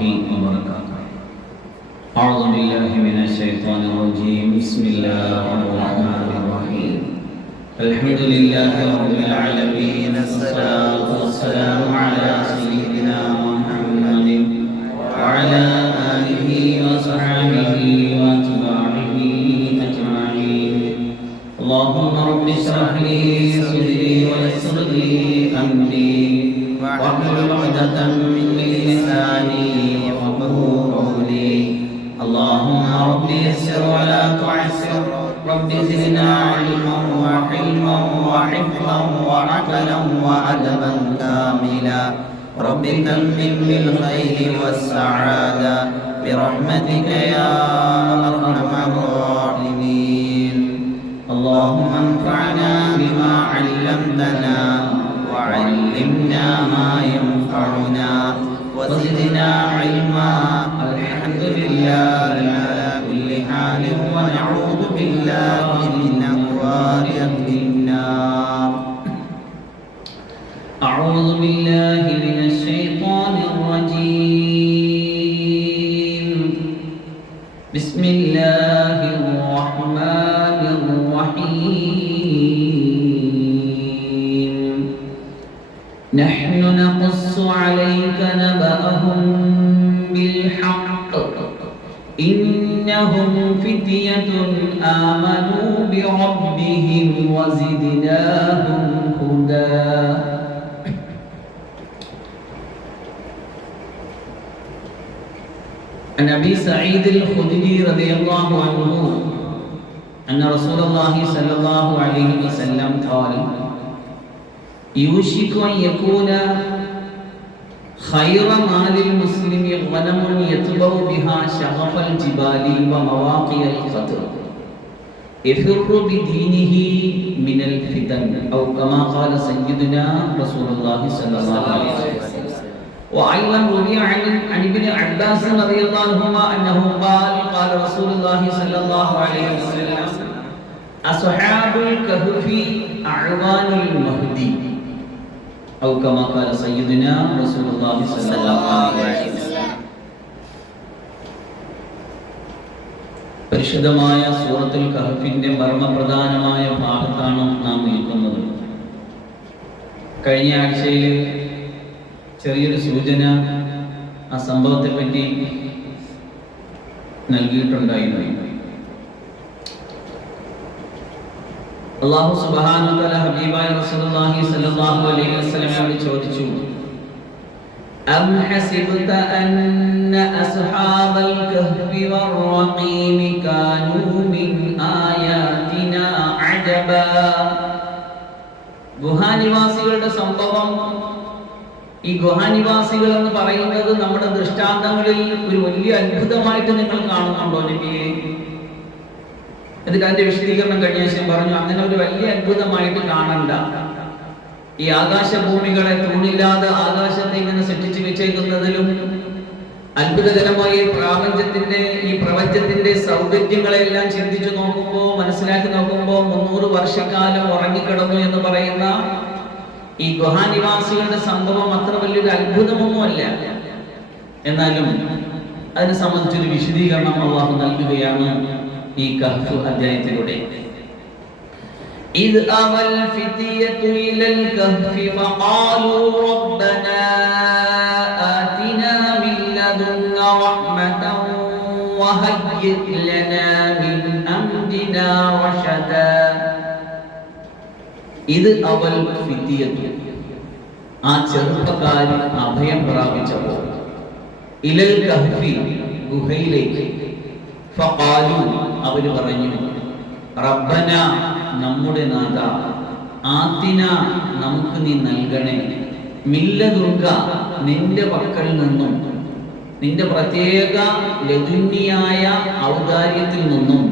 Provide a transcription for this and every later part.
وبركاته. أعوذ بالله من الشيطان الرجيم. بسم الله الرحمن الرحيم. الحمد لله رب العالمين. الصلاة والسلام على سيدنا محمد وعلى آله وصحبه وأتباعه أجمعين. اللهم رب اشرح لي صدري ويسر لي أمري واحلل عقدة من لساني يفقهوا قولي. اللهم رب يسر ولا تعسر. رب زدنا علما وحلما وحفظا وعقلا وأدبا كاملا. رب تمم بالخير والسعادة برحمتك يا أرحم الراحمين. اللهم انفعنا بما علمتنا وعلمنا ما ينفعنا وزدنا علما. الحمد لله على كل حال ونعوذ بالله من أبواب النار. أعوذ بالله من الشيطان الرجيم. بسم الله الرحمن الرحيم. نحن نقص عليك نبأهم بالحق إنهم فتية آمنوا بربهم وزدناهم هدى. عن أبي سعيد الخدري رضي الله عنه أن رسول الله صلى الله عليه وسلم قال: يوشك أن يكون خير مال المسلم غنم يتبع بها شغف الجبال ومواقع الخطر يفر بدينه من الفتن أو كما قال سيدنا رسول الله صلى الله عليه وسلم. وأيضا روي عن ابن عباس رضي الله عنهما أنه قال: قال رسول الله صلى الله عليه وسلم: أصحاب الكهف أعوان المهدي أو كما قال سيدنا رسول الله صلى الله عليه وسلم. പരിശുദ്ധമായ സൂറത്തുൽ കഹ്ഫിന്റെ മർമ്മപ്രധാനമായ ഭാഗത്താണ് നാം നിൽക്കുന്നത്. കഴിഞ്ഞ ആഴ്ചയിൽ ചെറിയൊരു സൂചന ആ സംഭവത്തെ പറ്റി നൽകിയിട്ടുണ്ടായിരുന്നു. അല്ലാഹു സുബ്ഹാനഹു വ തആല ഹബീബായ റസൂലുള്ളാഹി സ്വല്ലല്ലാഹു അലൈഹി വസല്ലമയോട് ചോദിച്ചു: അം ഹസിബ്ത അന്ന അസ്ഹാബൽ കഹ്ഫി വർ-റഖീം കാനൂ മിൻ ആയാതിനാ അജബാ. ഗുഹാനിവാസികളുടെ സംഭവം, ഈ ഗുഹാനിവാസികൾ എന്ന് പറയുന്നത് നമ്മുടെ ദൃഷ്ടാന്തങ്ങളിൽ ഒരു വലിയ അത്ഭുതമായിട്ട് നിങ്ങൾ കാണുന്നുണ്ടോ നബിയെ? എന്നിട്ട് അതിന്റെ വിശദീകരണം കഴിഞ്ഞ ശേഷം പറഞ്ഞു, അങ്ങനെ ഒരു വലിയ അത്ഭുതമായിട്ട് കാണണ്ട. ഈ ആകാശഭൂമികളെ തൂണില്ലാതെ ആകാശത്തെ ഇങ്ങനെ സൃഷ്ടിച്ചു വെച്ചേക്കുന്നതിലും അത്ഭുതകരമായ ഈ പ്രപഞ്ചത്തിന്റെ സൗകര്യങ്ങളെല്ലാം ചിന്തിച്ചു നോക്കുമ്പോൾ, മനസ്സിലാക്കി നോക്കുമ്പോൾ 300 വർഷക്കാലം ഉറങ്ങിക്കിടന്നു എന്ന് പറയുന്ന ഈ ഗുഹാനിവാസികളുടെ സംഭവം അത്ര വലിയൊരു അത്ഭുതമൊന്നുമല്ല. എന്നാലും അതിനെ സംബന്ധിച്ചൊരു വിശദീകരണം അല്ലാഹു നൽകുകയാണ് ഈ കഹ്ഫ് അധ്യായത്തിലൂടെ. ഇദ് അവൽ ഫിതിയതു ഇലൽ കഹ്ഫി ഫഖാലൂ റബ്ബനാ ആതിനാ മിൻ ലദുന്ന റഹ്മതൻ വഹയ്യി് ലനാ മിൻ അംരിനാ റശദാ. ഇത് അവൽ ഫിതിയതു, ആ ചെറുപ്പക്കാരി അഭയം പ്രാപിച്ചപ്പോൾ, ഇലൽ കഹ്ഫി, ഗുഹയിലേക്ക്, ഫഖാലു, അവര് പറഞ്ഞു, റബ്ബന, നമ്മുടെ നാഥ, ആതിന, നമുക്ക് നീ നൽകണേ, മില്ലദുങ്ക, നിന്റെ പക്കൽ നിന്നും, നിന്റെ പ്രത്യേക ലദുന്നിയായ ഔദാര്യത്തിൽ നിന്നും,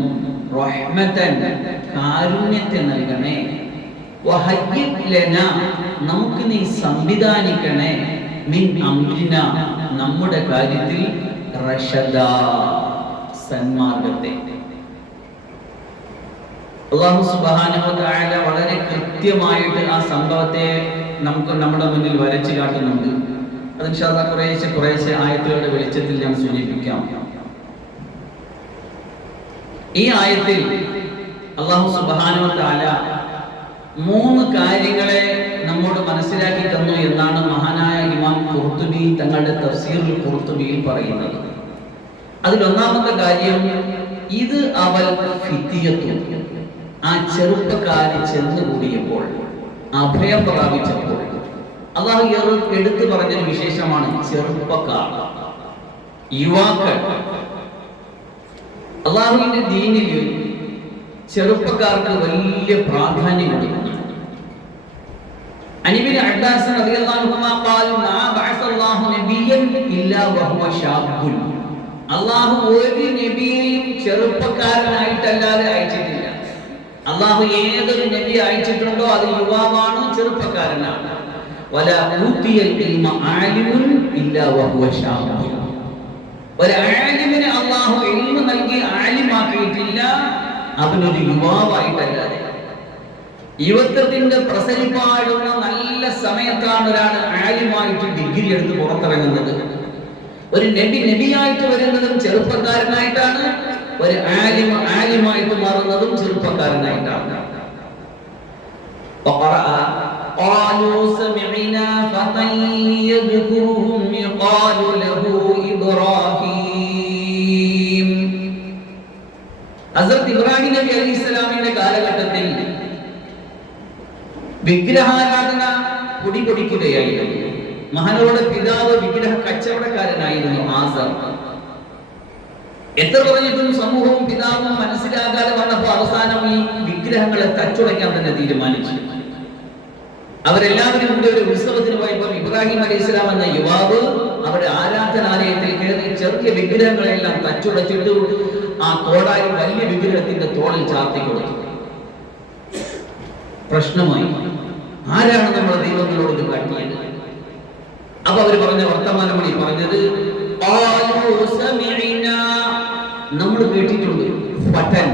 റഹ്മതൻ, കാരുണ്യത്തെ നൽകണേ, വഹയ്യി് ലനാ, നമുക്ക് നീ സംവിധാനിക്കണേ, മിൻ അംരിന, നമ്മുടെ കാര്യത്തിൽ, റശദാ, സന്മാർഗത്തെ. അല്ലാഹു സുബ്ഹാനഹു വ തആല വളരെ കൃത്യമായിട്ട് ആ സംഭവത്തെ നമുക്ക് നമ്മുടെ മുന്നിൽ വരച്ചു കാട്ടുന്നുണ്ട്. അത് ഇൻഷാ അല്ലാഹ് കുറേശ്ശെ ആയത്തുകളുടെ വെളിച്ചത്തിൽ ഞാൻ സൂചിപ്പിക്കാം. ഈ ആയത്തിൽ അല്ലാഹു സുബ്ഹാനഹു വ തആല 3 കാര്യങ്ങളെ നമ്മോട് മനസ്സിലാക്കി തന്നു എന്നാണ് മഹാനായ ഇമാം ഖുർത്തുബി തങ്ങളുടെ തഫ്സീറുൽ ഖുർത്തുബിയിൽ പറയുന്നത്. അതിലൊന്നാമത്തെ കാര്യം, ഇത് അവൽ ഫിത്തിയത്തു, ആ ചെറുപ്പക്കാരൻ ചെന്നുകൂടിയപ്പോൾ, അഭയം പ്രാപിച്ചപ്പോൾ അല്ലാഹു എടുത്തു പറഞ്ഞൊരു വിശേഷമാണ് ചെറുപ്പക്കാർ, യുവാക്കൾ. അല്ലാഹുവിന്റെ ദീനിൽ ചെറുപ്പക്കാർക്ക് വലിയ പ്രാധാന്യം കൊടുക്കുന്നു. അനിബിൻ അബ്ബാസ് റളിയല്ലാഹു അൻഹു ഖാൽ മാ ബഅസല്ലാഹു നബിയ്യൻ ഇല്ലാ വഹുവ ശാബ്ബുൻ. അല്ലാഹു ഒരു നബിയെയും ചെറുപ്പക്കാരനായിട്ടല്ലാതെ അയച്ചിട്ടില്ല. അല്ലാഹു ഏതൊരു നബി അയച്ചിട്ടുണ്ടോ അത് യുവാവാണ്, ചെറുപ്പക്കാരനാണ്. വലാ ഊതിയൽ ഇൽമ ആലിമുൻ ഇല്ലാ വഹുവ ശാബ്ബുൻ. ഒരു ആലിമിനെ അല്ലാഹു ഇൽമ നൽകി ആലിമാക്കിയിട്ടില്ല, അവനൊരു യുവാവായിട്ടല്ലാതെ. യുവത്വത്തിന്റെ പ്രസരിപ്പാടുന്ന നല്ല സമയത്താണ് ഒരാൾ ആലിമായിട്ട് ഡിഗ്രി എടുത്ത് പുറത്തിറങ്ങുന്നത്. ഒരു നബിയായിട്ട് വരുന്നതും ചെറുപ്പക്കാരനായിട്ടാണ്, ഒരു ആലിമായിട്ട് മാറുന്നതും ചെറുപ്പക്കാരനായിട്ടാണ്. قالوا سمعنا فتى يذكرهم يقال له إبراهيم. ഹസ്രത്ത് ഇബ്രാഹിം നബി അലൈഹിസ്സലാമിന്റെ കാലഘട്ടത്തിൽ വിഗ്രഹാരാധന പൊടിപൊടിക്കുകയായിരുന്നു. മഹാനോടെ പിതാവ് വിഗ്രഹ കച്ചവടക്കാരനായിരുന്നു ആസർ. എത്ര പറഞ്ഞിട്ടും സമൂഹവും പിതാവും മനസ്സിലാകാതെ വന്നപ്പോൾ അവസാനം ഈ വിഗ്രഹങ്ങളെ തച്ചുടയ്ക്കാൻ തന്നെ തീരുമാനിച്ചു. അവരെല്ലാവരും കൂടി ഒരു ഉത്സവത്തിന് പോയപ്പോൾ ഇബ്രാഹിം അലൈഹിസ്സലാം എന്ന യുവാവ് അവരുടെ ആരാധനാലയത്തിൽ കയറി ചെറിയ വിഗ്രഹങ്ങളെല്ലാം തച്ചുടച്ചിട്ട് ആ കോടാലി വലിയ വിഗ്രഹത്തിന്റെ തോളിൽ ചാർത്തി കൊടുത്തു. പ്രശ്നമായി, ആരാണ് നമ്മുടെ ദൈവങ്ങളോട് ഇത് കാട്ടിയത്? അപ്പൊ അവര് പറഞ്ഞ വർത്തമാനമാണ് ഈ പറഞ്ഞത്, നമ്മൾ കേട്ടിട്ടുണ്ട് ഫതൻ,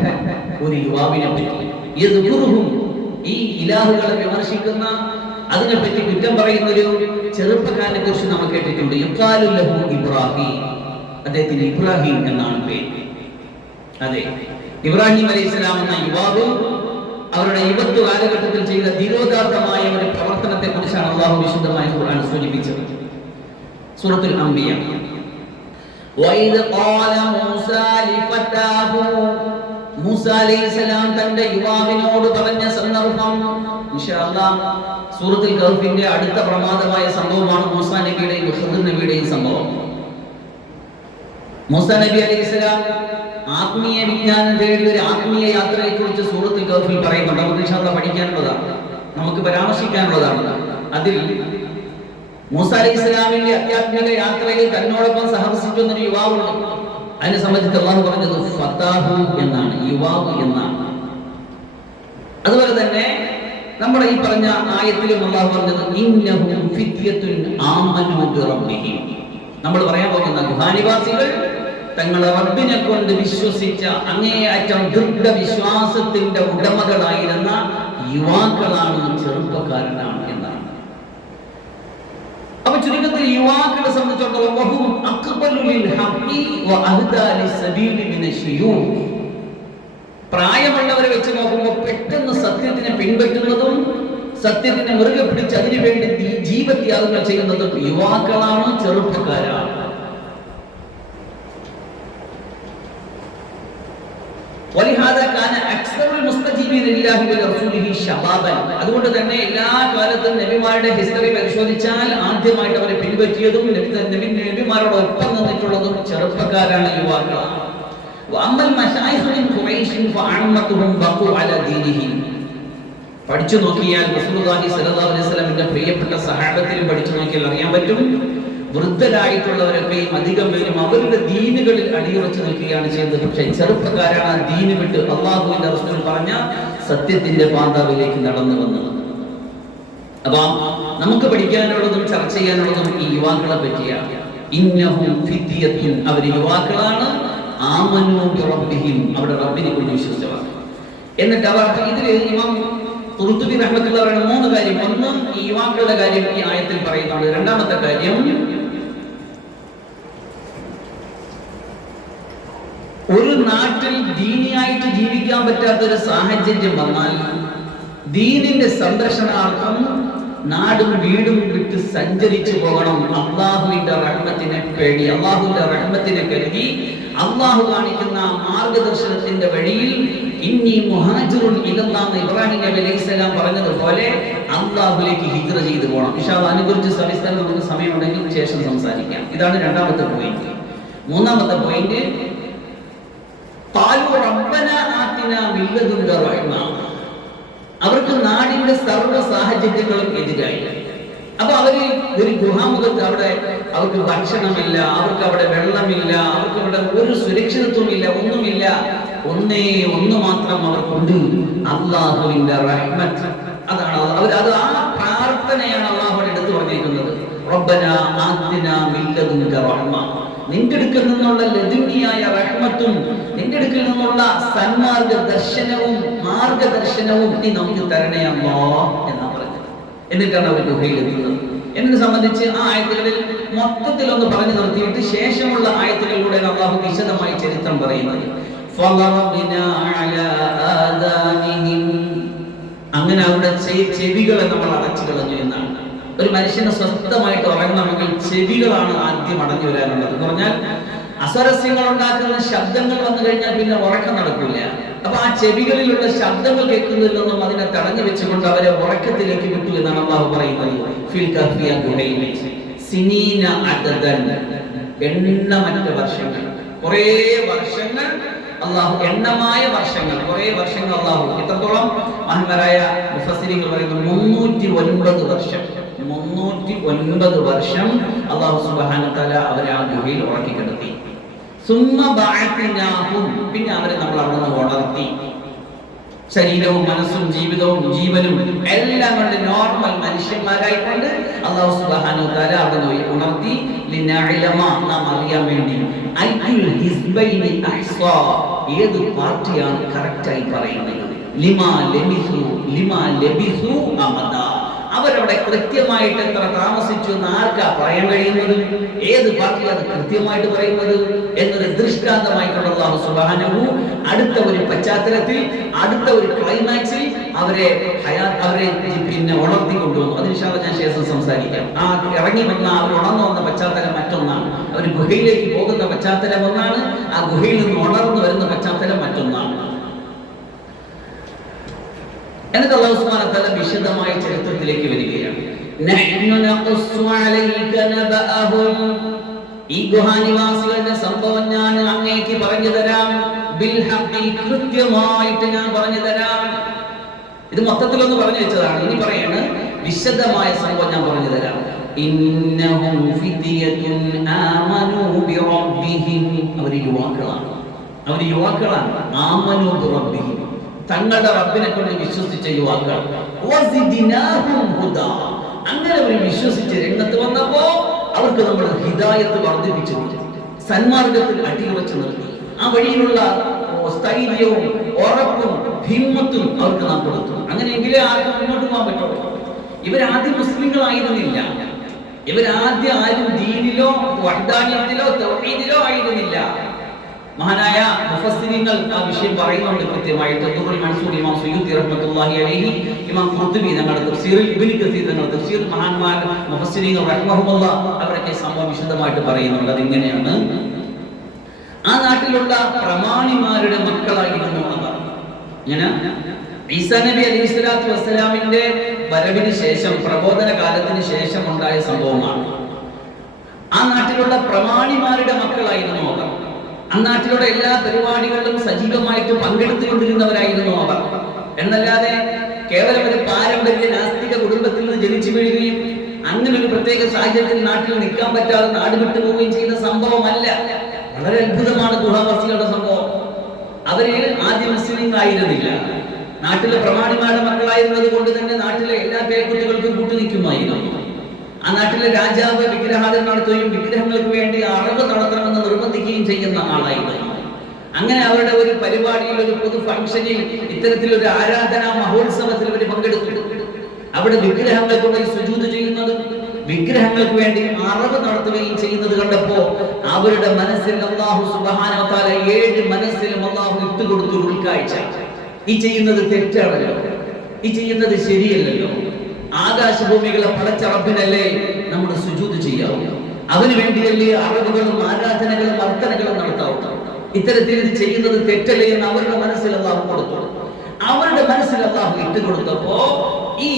ഒരു യുവാവിനെ പറ്റി, ഈ ഇലാഹുകളെ വിമർശിക്കുന്ന, അതിനെപ്പറ്റി കുറ്റം പറയുന്ന ഒരു ചെറുപ്പക്കാരനെ കുറിച്ച് നമ്മൾ കേട്ടിട്ടുണ്ട്. യുഖാലു ലഹു ഇബ്രാഹിം, അദ്ദേഹത്തിന് ഇബ്രാഹിം എന്നാണ് പേര്. അതെ, ഇബ്രാഹിം അലൈഹിസ്സലാം എന്ന യുവാവ് അവരുടെ യുവത്വ കാലഘട്ടത്തിൽ ചെയ്ത ധീരോദാത്തമായ ഒരു പ്രവർത്തനത്തെ കുറിച്ചാണ് അല്ലാഹു വിശുദ്ധമായ ഖുർആൻ സൂചിപ്പിച്ചത്. സൂറത്തുൽ അംബിയ. വഇദ് ഖാല മൂസാ ലിഫതാഹു, മൂസ അലൈഹിസ്സലാം തന്റെ യുവാവിനോട് പറഞ്ഞ സന്ദർഭം ഇൻഷാ അല്ലാഹ് സൂറത്തുൽ കഹ്ഫിന്റെ അടുത്ത പ്രമാദമായ സംഭവമാണ് മൂസ നബിയുടെയും ഖിദ്ർ നബിയുടെയും സംഭവം. മൂസ നബി അലൈഹിസ്സലാം ആത്മീയ വിജ്ഞാനം തേടി ഒരു ആത്മീയ യാത്രയെ കുറിച്ച് സൂറത്തുൽ കഹ്ഫിൽ പറയുന്നുണ്ട്. നമുക്ക് ഇൻഷാ അല്ലാഹ് പഠിക്കാനുള്ളതാണ്, നമുക്ക് പരാമർശിക്കാനുള്ളതാണ്. അതിൽ മൂസ അലൈഹിസ്സലാമിന്റെ ആധ്യാത്മിക യാത്രയിൽ തന്നോടൊപ്പം സഹവസിക്കുന്ന ഒരു യുവാവുണ്ട്. അതിനെ സംബന്ധിച്ച് അല്ലാഹു പറഞ്ഞത് ഫതാഹു എന്നാണ്, യുവാവ് എന്നാണ്. അതുപോലെ തന്നെ നമ്മുടെ ഈ പറഞ്ഞ ആയത്തിലും അല്ലാഹു പറഞ്ഞത് ഇന്നഹും ഫിത്യത്തുൻ ആമനു ബിറബ്ബിഹിം. നമ്മൾ പറയാൻ പോകുന്ന ഗുഹാനിവാസികൾ തങ്ങളെ റബ്ബിനെ കൊണ്ട് വിശ്വസിച്ച അങ്ങേയറ്റം ദൃഢവിശ്വാസത്തിന്റെ ഉടമകളായിരുന്ന യുവാക്കളാണ്, ചെറുപ്പക്കാരനാണ് എന്നാണ്. അപ്പൊ ചുരുക്കത്തിൽ യുവാക്കളെ സംബന്ധിച്ചിടത്തോളം പ്രായമുള്ളവരെ വെച്ച് നോക്കുമ്പോൾ പെട്ടെന്ന് സത്യത്തിനെ പിൻപറ്റുന്നതും സത്യത്തിനെ മുറുകെ പിടിച്ച് അതിനുവേണ്ടി ജീവത്യാഗങ്ങൾ ചെയ്യുന്നതും യുവാക്കളാണ്, ചെറുപ്പക്കാരാണ്. അതുകൊണ്ട് തന്നെ എല്ലാ കാലത്തും നബിമാരുടെ ഹിസ്റ്ററി പരിശോധിച്ചാൽ ആദ്യമായിട്ട് അവരെ പിൻപറ്റിയതും നബിമാരോടൊപ്പം നിന്നിട്ടുള്ളതും ചെറുപ്പക്കാരാണ്, യുവാക്കളാണ്. പഠിച്ചു നോക്കിയാൽ റസൂലുള്ളാഹി സ്വല്ലല്ലാഹു അലൈഹി വസല്ലമിന്റെ പ്രിയപ്പെട്ട സഹാബത്തിലും പഠിച്ചു നോക്കിയാൽ അറിയാൻ പറ്റും, വൃദ്ധരായിട്ടുള്ളവരൊക്കെയും അധികം പേരും അവരുടെ ദീനുകളിൽ അടിയുറച്ചു നിൽക്കുകയാണ് ചെയ്യുന്നത്. പക്ഷെ ചെറുപ്പക്കാരാണ് ആ ദീന് വിട്ട് അല്ലാഹുവിന്റെ റസൂൽ പറഞ്ഞ സത്യത്തിന്റെ പാതാവിലേക്ക് നടന്നു വന്നത്. അപ്പൊ നമുക്ക് പഠിക്കാനുള്ളതും ചർച്ച ചെയ്യാനുള്ളതും ഈ യുവാക്കളെ പറ്റിയാണ്. ഇന്നഹും ഫിത്യത്തുൻ, അവർ യുവാക്കളാണ്, ആമനു ബിറബ്ബിഹിം, അവരുടെ റബ്ബിനെ കൊണ്ട് വിശ്വസിച്ചവർ. എന്നിട്ട് അവർ ഇതിൽ ഇമാം ഖുർത്തുബി റഹ്മത്തുള്ളാഹി പറയുന്ന 3 കാര്യം. ഒന്ന്, ഈ യുവാക്കളുടെ കാര്യം ഈ ആയത്തിൽ പറയുന്നുണ്ട്. രണ്ടാമത്തെ കാര്യം, ഒരു നാട്ടിൽ ദീനിയായിട്ട് ജീവിക്കാൻ പറ്റാത്ത ഒരു സാഹചര്യം വന്നാൽ ദീനിന്റെ സംരക്ഷണാർത്ഥം നാടും വീടും വിട്ട് സഞ്ചരിച്ചു പോകണം. അള്ളാഹുവിന്റെ റഹ്മത്തിനെ പേടി, അള്ളാഹുവിന്റെ റഹ്മത്തിനെ കരുതി, അള്ളാഹു കാണിക്കുന്ന മാർഗദർശനത്തിന്റെ വഴിയിൽ ഇന്നി മുഹാജിറുൻ ഇലല്ലാഹ് ഇബ്രാഹിം നബി അലൈഹിസ്സലാം പറഞ്ഞതുപോലെ അള്ളാഹുലേക്ക് ഹിജ്റ ചെയ്തു പോകണം. ഇൻഷാ അല്ലാഹ് അതിനെക്കുറിച്ച് സവിസ്തരം നമുക്ക് സമയമുണ്ടെങ്കിൽ ശേഷം സംസാരിക്കാം. ഇതാണ് രണ്ടാമത്തെ പോയിന്റ്. മൂന്നാമത്തെ പോയിന്റ്, ഖാലു റബ്ബനാ ആതിനാ മിൻ ലദുൻക റഹ്മ. അവർക്ക് നാടിന്റെ സർവ്വ സാഹചര്യങ്ങളും എതിരായി. അപ്പൊ അവര് ഒരു ഗുഹാമുഖത്ത്, അവിടെ അവർക്ക് ഭക്ഷണമില്ല, അവർക്ക് അവിടെ വെള്ളമില്ല, അവർക്ക് അവിടെ ഒരു സുരക്ഷിതത്വമില്ല, ഒന്നുമില്ല. ഒന്ന് മാത്രം അവർക്കുണ്ട്, അള്ളാഹുവിന്റെ റഹ്മത്ത്. അതാണ് അത് ആ പ്രാർത്ഥനയാണ് അള്ളാഹു എടുത്തു പറഞ്ഞിരിക്കുന്നത്. റബ്ബനാ ആതിനാ മിൻ ലദുൻക റഹ്മ. നിന്റെ അടുക്കൽ നിന്നുള്ള ലദുനിയായ റഹ്മത്തും നിന്റെ അടുക്കൽ നിന്നുള്ള സന്മാർഗ ദർശനവും മാർഗദർശനവും നീ നമുക്ക് തരണേ അല്ലാഹ് എന്നാ പറഞ്ഞത്. എന്നിട്ടാണ് അവർ ഗുഹയിൽ എത്തുന്നത്. എന്നെ സംബന്ധിച്ച് ആ ആയത്തുകളിൽ മൊത്തത്തിൽ ഒന്ന് പറഞ്ഞു നിർത്തിയിട്ട് ശേഷമുള്ള ആയത്തുകളിലൂടെ അല്ലാഹു വിശദമായി ചരിത്രം പറയുന്നത്. അങ്ങനെ അവരുടെ ചെവികളെ നമ്മൾ അടച്ചു കളഞ്ഞു എന്നാണ്. ഒരു മനുഷ്യന് സ്വസ്ഥമായിട്ട് ഉറങ്ങണമെങ്കിൽ ചെവികളാണ് ആദ്യം അടഞ്ഞു വരാനുള്ളത്. എന്ന് പറഞ്ഞാൽ അസ്വരസ്യങ്ങൾ ഉണ്ടാക്കുന്ന ശബ്ദങ്ങൾ വന്നു കഴിഞ്ഞാൽ പിന്നെ ഉറക്കം നടക്കില്ല. അപ്പൊ ആ ചെവികളിലുള്ള ശബ്ദങ്ങൾ കേൾക്കുന്നതിൽ നിന്നും അതിനെ തടഞ്ഞു വെച്ചുകൊണ്ട് അവരെ ഉറക്കത്തിലേക്ക് വിട്ടു എന്നാണ് അല്ലാഹു പറയുന്നത്. ഫിൽ കഫിയ ഗുഹയിൽ സിനീന അദദൻ, എണ്ണമറ്റ വർഷങ്ങൾ, കുറേ വർഷങ്ങൾ അല്ലാഹു, എണ്ണമായ വർഷങ്ങൾ, കുറേ വർഷങ്ങൾ അല്ലാഹു. എത്രത്തോളം? മഹാന്മാരായ മുഫസ്സിരീങ്ങൾ പറയുന്നു 309 വർഷം. 309 വർഷം അല്ലാഹു സുബ്ഹാനഹു വ തആല അവരെ ആ ഗുഹയിൽ ഉറക്കി കിടത്തി. സുമ്മ ബഅത്നാഹും, പിന്നെ അവരെ നമ്മൾ അവിടെ നിന്ന് ഉണർത്തി. ശരീരവും മനസ്സും ജീവിതവും ജീവനും എല്ലാം കൊണ്ട് നോർമൽ മനുഷ്യന്മാരായിക്കൊണ്ട് അല്ലാഹു സുബ്ഹാനഹു വ തആല അവരെ ഉണർത്തി. ലിനഅലമ, നാം അറിയാൻ വേണ്ടി, അയ്യുൽ ഹിസ്ബൈനി അഹ്സാ, ഏത് പാർട്ടിയാണ് കറക്റ്റായി പറയുന്നത്. ലിമാ ലബിസു അമദ, അവരവിടെ കൃത്യമായിട്ട് എത്ര താമസിച്ചു എന്ന് ആർക്കാ പറയാൻ കഴിയുന്നത്? ഏത് പാർട്ടി അത് കൃത്യമായിട്ട് പറയുന്നത് എന്നൊരു ദൃഷ്ടാന്തമായിക്കൊണ്ട് അല്ലാഹു സുബ്ഹാനഹു അടുത്ത ഒരു പശ്ചാത്തലത്തിൽ, അടുത്ത ഒരു ക്ലൈമാക്സിൽ അവരെ പിന്നെ ഉണർത്തി കൊണ്ടുവന്നു. അത് ഇൻഷാ അല്ലാഹ് ഞാൻ ശേഷം സംസാരിക്കാം. ആ ഇറങ്ങി വന്ന, അവർ ഉണർന്നു വന്ന പശ്ചാത്തലം മറ്റൊന്നാണ്. അവർ ഗുഹയിലേക്ക് പോകുന്ന പശ്ചാത്തലം ഒന്നാണ്, ആ ഗുഹയിൽ നിന്ന് ഉണർന്നു വരുന്ന പശ്ചാത്തലം മറ്റൊന്നാണ്. എന്നിട്ട് അല്ലാഹു സുബ്ഹാനഹു വ തആല വിശദമായ ചരിത്രത്തിലേക്ക് വരികയാണ്. നഹ്നു നഖസ്സു അലൈക നബഅഹും, ഈ ഗുഹാനിവാസികളുടെ സംഭവം ഞാൻ അങ്ങേക്ക് പറഞ്ഞു തരാം. ബിൽ ഹഖി, കൃത്യമായിട്ട് ഞാൻ പറഞ്ഞു തരാം. ഇത് മൊത്തത്തിലൊന്ന് പറഞ്ഞു വെച്ചതാണ്. ഇനി പറയാണ് വിശദമായ സംഭവം ഞാൻ പറഞ്ഞു തരാം. ഇന്നഹും ഫിദിയത്തുൻ ആമനൂ ബിറബ്ബിഹിം, അവർ യുവാക്കളാണ്. ആമനൂ ബിറബ്ബിഹിം, തങ്ങളുടെ റബ്ബിനെ കൊണ്ട് വിശ്വസിച്ച യുവാക്കൾ. അങ്ങനെ അവർ വിശ്വസിച്ച് രംഗത്ത് വന്നപ്പോ അവർക്ക് നമ്മൾ ഹിദായത്ത് വർദ്ധിപ്പിച്ചു, സന്മാർഗത്തിൽ അടിയുറച്ചു നിർത്തി. ആ വഴിയിലുള്ള സ്ഥൈര്യവും ഉറപ്പും ഹിമ്മത്തും അവർക്ക് നാം കൊടുത്തു. അങ്ങനെയെങ്കിലേ ആർക്കും മുന്നോട്ട് പോകാൻ പറ്റുള്ളൂ. ഇവരാദ്യം മുസ്ലിങ്ങളായിരുന്നില്ല. ഇവരാദ്യം ആരും ദീനിലോ വഹ്ദാനിയത്തിലോ തൗഹീദിലോ ആയിരുന്നില്ല. മഹാനായ മുഫസ്സിരീങ്ങൾ ആ വിഷയം പറയുന്നുണ്ട് കൃത്യമായിട്ട്. ദുറുൽ മൻസൂർ ഇമാം സുയൂത്തി റഹ്മത്തുള്ളാഹി അലൈഹി, ഇമാം ഖുർതുബി തങ്ങളുടെ തഫ്സീറിൽ, ഇബ്നു കസീർ തങ്ങളുടെ തഫ്സീർ, മഹാന്മാർ മുഫസ്സിരീങ്ങൾ റഹ്മഹുമുല്ലാഹ് അവരൊക്കെ സംഭവം വിശദമായിട്ട് പറയുന്നുണ്ട്. അതിങ്ങനെയാണ്. ആ നാട്ടിലുള്ള പ്രമാണിമാരുടെ മക്കളായിരുന്നു അവർ. ഇങ്ങനെ ഈസാ നബി അലൈഹിസ്സലാത്തു വസ്സലാമിന്റെ വരവിന് ശേഷം, പ്രബോധന കാലത്തിന് ശേഷം ഉണ്ടായ സംഭവമാണ്. ആ നാട്ടിലുള്ള പ്രമാണിമാരുടെ മക്കളായിരുന്നു അവർ. അന്നാട്ടിലുള്ള എല്ലാ പരിപാടികളിലും സജീവമായിട്ട് പങ്കെടുത്തുകൊണ്ടിരുന്നവരായിരുന്നു അവർ. എന്നല്ലാതെ കേവലം ഒരു പാരമ്പര്യ നാസ്തിക കുടുംബത്തിൽ നിന്ന് ജനിച്ചു വീഴുകയും അങ്ങനെ ഒരു പ്രത്യേക സാഹചര്യത്തിൽ നാട്ടിൽ നിൽക്കാൻ പറ്റാതെ നാട് വിട്ടുപോവുകയും ചെയ്യുന്ന സംഭവമല്ല. വളരെ അത്ഭുതമാണ് ഗുഹാവാസികളുടെ സംഭവം. അവര് ആദ്യ മുസ്ലിങ്ങളായിരുന്നില്ല. നാട്ടിലെ പ്രമാണിമാരുടെ മക്കളായിരുന്നത് കൊണ്ട് തന്നെ നാട്ടിലെ എല്ലാ പേക്കുട്ടികൾക്കും കൂട്ടുനിൽക്കുമായിരുന്നു. ആ നാട്ടിലെ രാജാവ് വിഗ്രഹാദം നടത്തുകയും വിഗ്രഹങ്ങൾക്ക് വേണ്ടി അറവ് നടത്തണമെന്ന് നിർബന്ധിക്കുകയും ചെയ്യുന്ന ആളായിരുന്നു. അങ്ങനെ അവരുടെ ഒരു പരിപാടിയിൽ, ഒരു പൊതു ഫംഗ്ഷനിൽ, ഇത്തരത്തിലൊരു ആരാധനാ മഹോത്സവത്തിൽ അവർ പങ്കെടുത്തു. അവിടെ വിഗ്രഹങ്ങൾക്ക് പോയി സുജൂദ് ചെയ്യുന്നതും വിഗ്രഹങ്ങൾക്ക് വേണ്ടി അറവ് നടത്തുകയും ചെയ്യുന്നത് കണ്ടപ്പോ അവരുടെ മനസ്സിൽ അല്ലാഹു സുബ്ഹാനഹു വ തആല 7 മനസ്സിലും അല്ലാഹു ഇട്ടുകൊടുത്തു ഉൾക്കാഴ്ച. ഈ ചെയ്യുന്നത് തെറ്റാണല്ലോ, ഈ ചെയ്യുന്നത് ശരിയല്ലല്ലോ. ആകാശഭൂമികളെ പടച്ച റബ്ബിനല്ലേ നമ്മൾ സുജൂദ് ചെയ്യാവൂ, അവന് വേണ്ടിയല്ലേ അറവുകളും ആരാധനകളും അർത്ഥനകളും നടത്താവൂ. ഇത്തരത്തിൽ ഇത് ചെയ്യുന്നത് തെറ്റല്ലേ എന്ന് അവരുടെ മനസ്സിൽ അല്ലാഹു കൊടുത്തു. അവരുടെ മനസ്സിൽ അല്ലാഹു ഇട്ടുകൊടുത്തപ്പോ ഈ